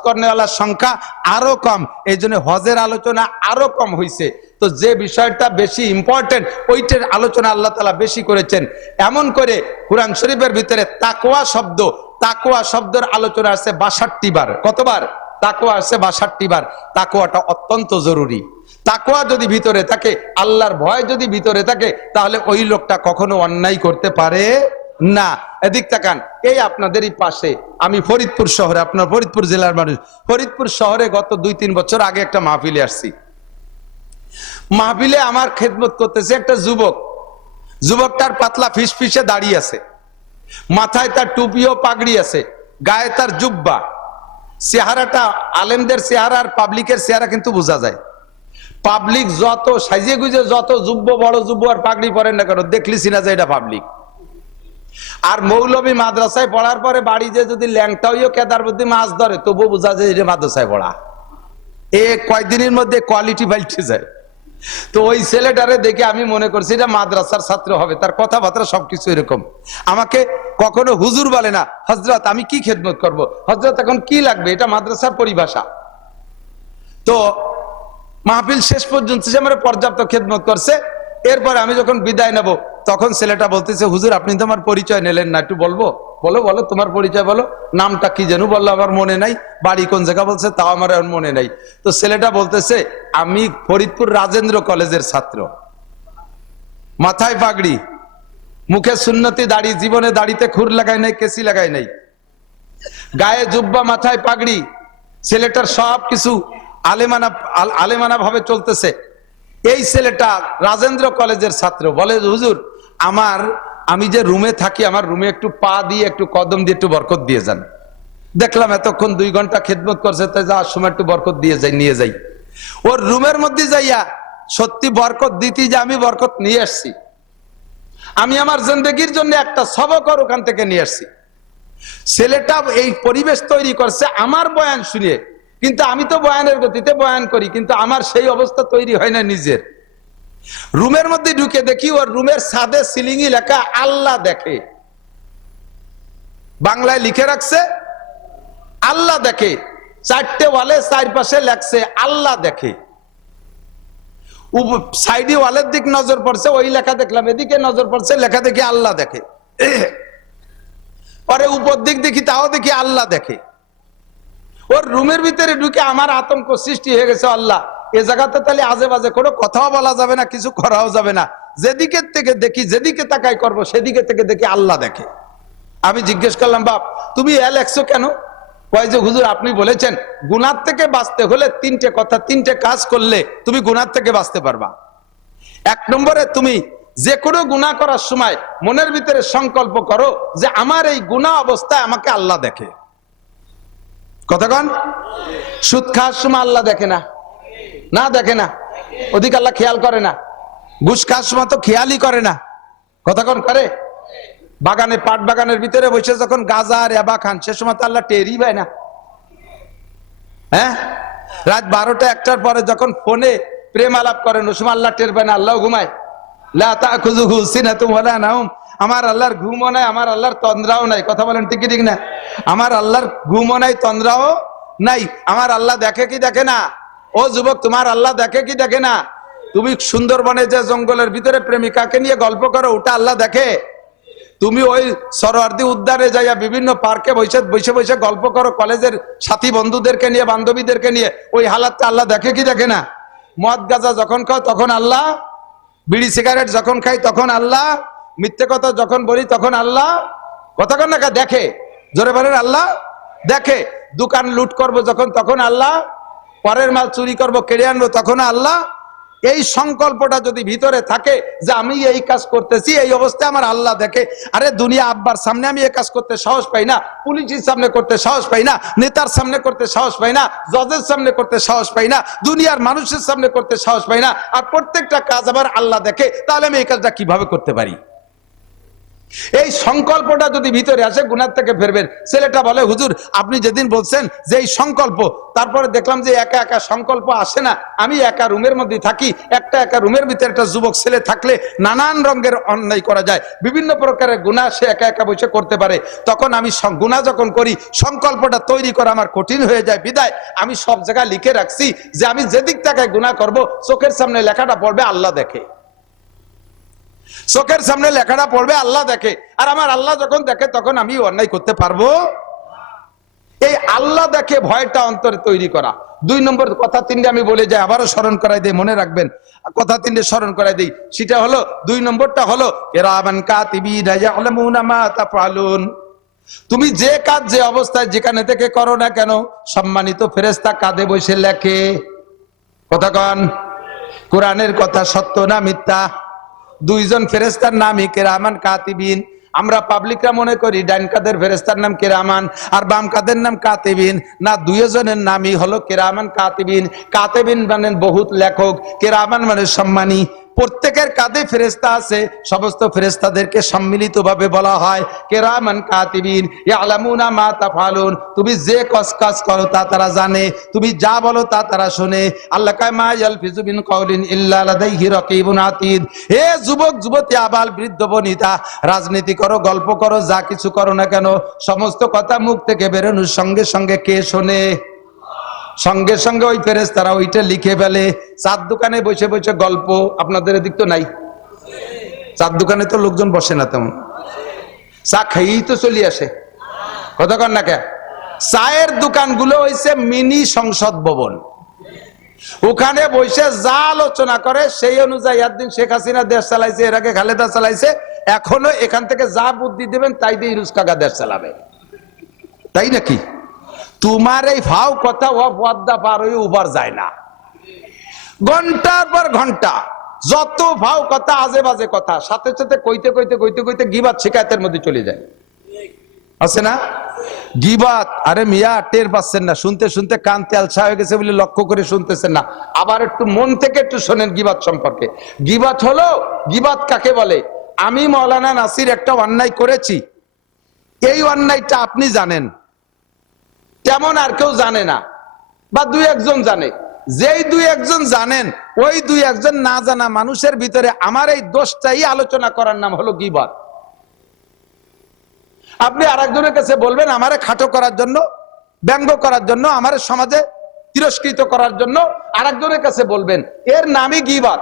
কর্নেওয়ালার সংখ্যা আরো কম, এই জন্য হজের আলোচনা আরো কম হয়েছে। তো যে বিষয়টা বেশি ইম্পর্টেন্ট ওইটার আলোচনা আল্লাহ তাআলা বেশি করেছেন। এমন করে কুরআন শরীফের ভিতরে তাকওয়া শব্দের আলোচনা আছে 62 বার। কতবার? তাকওয়া আছে 62 বার। তাকওয়াটা অত্যন্ত জরুরি। তাকওয়া যদি ভিতরে থাকে, আল্লাহর ভয় যদি ভিতরে থাকে, তাহলে ওই লোকটা কখনো অন্যায় করতে পারে না। এদিক তাকান, এই আপনাদেরই পাশে, আমি ফরিদপুর শহরে, আপনার ফরিদপুর জেলার মানুষ, ফরিদপুর শহরে গত 2-3 বছর আগে একটা মাহফিলে আসছি। মাহফিলে আমার খেদমত করতেছে একটা যুবকটার পাতলা ফিসফিসে দাঁড়িয়ে আছে, মাথায় তার টুপি ও পাগড়ি আছে, গায়ে তার জুব্বা। চেহারাটা আলেমদের চেহারা আর পাবলিকের চেহারা কিন্তু বোঝা যায়। পাবলিক যত সাজিয়ে গুজে, যত যুব্ব, বড় যুব্ব আর পাগড়ি পরেন না কেন, দেখলি চিনা যায় এটা পাবলিক। আর মৌলবী মাদ্রাসায় পড়ার পরে বাড়ি যে যদি ল্যাংটা হইও কেদার বুদ্ধি মাছ ধরে, তবুও বোঝা যায় এটা মাদ্রাসায় পড়া। কয়েকদিনের মধ্যে কোয়ালিটি পাল্টে যায়। তো ওই ছেলেটারে দেখে আমি মনে করছি এটা মাদ্রাসার ছাত্র হবে, তার কথাবার্তা সবকিছু এরকম। আমাকে কখনো হুজুর বলে না, হযরত আমি কি খেদমত করব, হযরত এখন কি লাগবে, এটা মাদ্রাসার পরিভাষা। তো মাহফিল শেষ পর্যন্ত সে আমার পর্যাপ্ত খেদমত করছে। এরপর আমি যখন বিদায় নেব, তখন ছেলেটা বলতেছে, হুজুর আপনি তো আমার পরিচয় নিলেন না, একটু বলবো? বলো তোমার পরিচয় বলো। নামটা কি যেন বললো, আমার মনে নাই। বাড়ি কোন জায়গা বলছে, তাও আমার এখন মনে নাই। তো ছেলেটা বলতেছে, আমি ফরিদপুর রাজেন্দ্র কলেজের ছাত্র, মাথায় পাগড়ি, মুখে সুন্নতি দাড়ি, জীবনে দাড়িতে খুর লাগাই নাই, কেসি লাগাই নাই, গায়ে জুব্বা, মাথায় পাগড়ি। ছেলেটার সব কিছু আলেমানা ভাবে চলতেছে। এই ছেলেটা রাজেন্দ্র কলেজের ছাত্র। বলে, হুজুর আমি যে রুমে থাকি, আমার রুমে একটু পা দিয়ে, একটু কদম দিয়ে একটু বরকত দিয়ে যান। দেখলাম এতক্ষণ 2 ঘন্টা খেদমত করছে, তাই যাওয়ার সময় একটু বরকত দিয়ে নিয়ে যাই। ওর রুমের মধ্যে যাইয়া সত্যি বরকত দিতে, যে আমি বরকত নিয়ে আসছি, আমি আমার জিন্দেগির জন্য একটা সবক ওখান থেকে নিয়ে আসছি। ছেলেটা এই পরিবেশ তৈরি করছে আমার বয়ান শুনে, কিন্তু আমি তো বয়ানের গতিতে বয়ান করি, কিন্তু আমার সেই অবস্থা তৈরি হয় না নিজের। রুমের মধ্যে ঢুকে দেখি ওর রুমের ছাদে সিলিংয়ে লেখা আল্লাহ দেখে, বাংলায় লিখে রাখছে আল্লাহ দেখে। 4টে ওয়ালে 4 পাশে লেখছে আল্লাহ দেখে। সাইডে ওয়ালের দিক নজর পড়ছে, ওই লেখা দেখলাম, এদিকে নজর পড়ছে, লেখা দেখি আল্লাহ দেখে। পরে উপর দিক দেখি, তাও দেখি আল্লাহ দেখে। ওর রুমের ভিতরে ঢুকে আমার আতঙ্ক সৃষ্টি হয়ে গেছে, আল্লাহ এ জায়গাতে তাহলে আজে বাজে কোনো কথাও বলা যাবে না, কিছু করাও যাবে না। যেদিকে থেকে দেখি, যেদিকে তাকাই করবো, সেদিকে থেকে দেখি আল্লাহ দেখে। আমি জিজ্ঞেস করলাম, বাপ তুমি লেখছো কেন? কয় যে হুজুর আপনি বলেছেন গুনাহ থেকে বাঁচতে হলে 3টে কথা, 3টে কাজ করলে তুমি গুনাহ থেকে বাঁচতে পারবা। 1 নম্বরে, তুমি যে কোনো গুনাহ করার সময় মনের ভিতরে সংকল্প করো যে আমার এই গুনাহ অবস্থায় আমাকে আল্লাহ দেখে। কতক্ষণ? সুদ খাওয়ার সময় আল্লাহ দেখে না? না দেখে না, ওদিকে আল্লাহ খেয়াল করে না। ঘুষ খাওয়ার সময় তো খেয়ালই করে না, কতক্ষণ করে? বাগানে, পাট বাগানের ভিতরে বসে যখন গাজা আর এবা খান, সে সময় তো আল্লাহ টেরই পায় না। হ্যাঁ, রাত 12টা 1টার পরে যখন ফোনে প্রেম আলাপ করেন, ওই সময় আল্লাহ টের পায় না, আল্লাহ ঘুমায়। লা তাখুযুহু সিনাতুন ওয়ালা নাওম। আমার আল্লাহর ঘুমও নাই, আমার আল্লাহর তন্দ্রাও নাই। কথা বলেন ঠিক ঠিক না? আমার আল্লাহর ঘুমও নাই, তন্দ্রাও নাই। আমার আল্লাহ দেখে কি দেখে না? ও যুবক, তোমার আল্লাহ দেখে কি দেখে না? তুমি সুন্দরবনে যে জঙ্গলের ভিতরে প্রেমিকাকে নিয়ে গল্প করো, ওটা আল্লাহ দেখে? তুমি ওই সরোয়ার্দী উদ্যানে যাইয়া বিভিন্ন পার্কে বসে বসে গল্প করো কলেজের সাথী বন্ধুদেরকে নিয়ে, বান্ধবীদেরকে নিয়ে, ওই হালাতটা আল্লাহ দেখে কি দেখে না? মদ গাঁজা যখন খাও তখন আল্লাহ, বিড়ি সিগারেট যখন খাই তখন আল্লাহ, মিথ্যে কথা যখন বলি তখন আল্লাহ। কতক্ষণ না দেখে? জোরে বলেন, আল্লাহ দেখে। দোকান লুট করবো যখন, তখন আল্লাহ। পরের মাল চুরি করবো, কেড়ে আনবো, তখন আল্লাহ। এই সংকল্পটা যদি ভিতরে থাকে যে আমি এই কাজ করতেছি, এই অবস্থায় আমার আল্লাহ দেখে। আরে দুনিয়া আব্বার সামনে আমি এই কাজ করতে সাহস পাই না, পুলিশের সামনে করতে সাহস পাই না, নেতার সামনে করতে সাহস পাই না, জজের সামনে করতে সাহস পাই না, দুনিয়ার মানুষের সামনে করতে সাহস পাই না। আর প্রত্যেকটা কাজ আবার আল্লাহ দেখে, তাহলে আমি এই কাজটা কিভাবে করতে পারি? এই সংকল্পটা যদি ভিতরে আসে গুনাহ থেকে ফিরবেন। ছেলেটা বলে, হুজুর আপনি যেদিন বলছেন যে এই সংকল্প, তারপরে দেখলাম যে একা একা সংকল্প আসে না, আমি একা রুমের মধ্যে থাকি, একা রুমের ভিতরে একটা যুবক ছেলে থাকলে নানান রঙের অন্যায় করা যায়, বিভিন্ন প্রকারের গুনাহ সে একা একা বসে করতে পারে। তখন আমি গুনাহ যখন করি, সংকল্পটা তৈরি করা আমার কঠিন হয়ে যায়, বিদায় আমি সব জায়গায় লিখে রাখছি যে আমি যেদিক থেকে গুনাহ করব, চোখের সামনে লেখাটা পড়বে, আল্লাহ দেখে। চোখের সামনে লেখাটা পড়বে, আল্লাহ দেখে। আর আমার আল্লাহ যখন দেখে তখন আমি অন্যায় করতে পারবো। এই আল্লাহ দেখে ভয়টা অন্তরে তৈরি করা। 2 নম্বর কথা 3টে আমি বলে যাই, আবারও স্মরণ করাই দিই, মনে রাখবেন কথা 3টে স্মরণ করাই দিই। সেটা হলো 2 নম্বরটা হলো কিরামান কাতিবিনা ইয়ালামুনা মা তাফআলুন। তুমি যে কাজ যে অবস্থায় যেখানে থেকে করো না কেন, সম্মানিত ফেরেশতা কাঁধে বসে লেখে। কথা কন, কোরআনের কথা সত্য না মিথ্যা? 2 জন ফেরেশতার নামই কিরামান কাতিবিন। আমরা পাবলিকরা মনে করি ডান কাদের ফেরেশতার নাম কিরামান আর বাম কাদের নাম কাতিবিন। না, 2 জনের নামই হলো কিরামান কাতিবিন। কাতিবিন মানে বহুত লেখক, কিরামান মানে সম্মানী। প্রত্যেকের কাঁধে ফেরেশতা আছে, সমস্ত ফেরেশতাদেরকে সম্মিলিতভাবে বলা হয় কিরামান কাতিবিন ইয়ালামুনা মা তাফআলুন। তুমি যে কাজ করো তা তারা জানে, তুমি যা বলো তা তারা শুনে। আল্লাহ কয় মা ইয়ালফিজু মিন কাউলিন ইল্লা লাদাইহি রাকিবুন আতীদ। হে যুবক যুবতী, আবাল বৃদ্ধ বনিতা, রাজনীতি করো, গল্প করো, যা কিছু করো না কেন, সমস্ত কথা মুখ থেকে বেরোনোর সঙ্গে সঙ্গে কে শোনে? সঙ্গে সঙ্গে ওই ফেরেশতারা ওইটা লিখে ফেলে। চার দোকানে বসে বসে গল্প, আপনাদের এদিক তো নাই, চার দোকানে তো লোকজন বসে না তেমন, চা খাইয়েই তো চলে আসে। কথা কন না কে? চায়ের দোকানগুলো হইছে মিনি সংসদ ভবন, ওখানে বসে যা আলোচনা করে সেই অনুযায়ী। একদিন শেখ হাসিনা দেশ চালাইছে, এর আগে খালেদা চালাইছে, এখনো এখান থেকে যা বুদ্ধি দেবেন তাই দিয়ে ইউনুস কাকা দেশ চালাবে, তাই নাকি? তোমার এই ভাও কথা ও পদ্মা পার হয়ে উবার যায় না, ঘন্টার পর ঘন্টা যত ভাও কথা, আজে বাজে কথা, সাথে সাথে কইতে কইতে কইতে কইতে গিবাত শিকায়তের মধ্যে চলে যায়, আছে না? গিবাত, আরে মিয়া টের পাচ্ছেন না, শুনতে শুনতে কান তেলছা হয়ে গেছে বলে লক্ষ্য করে শুনতেছেন না। আবার একটু মন থেকে একটু শোনেন গিবাত সম্পর্কে। গিবাত হলো, গিবাত কাকে বলে? আমি মাওলানা নাসির একটা অন্যায় করেছি, এই অন্যায়টা আপনি জানেন, তেমন আর কেউ জানে না, বা 2-1 জন জানে। যেই 2-1 জন জানেন, ওই 2-1 জন না জানা মানুষের ভিতরে আমার এই দোষটাই আলোচনা করার নাম হলো গীবত। আপনি আরেকজনের কাছে বলবেন আমারে খাটো করার জন্য, ব্যঙ্গ করার জন্য, আমার সমাজে তিরস্কৃত করার জন্য আরেকজনের কাছে বলবেন, এর নামই গীবত।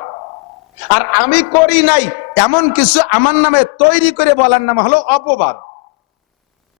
আর আমি করি নাই এমন কিছু আমার নামে তৈরি করে বলার নাম হলো অপবাদ।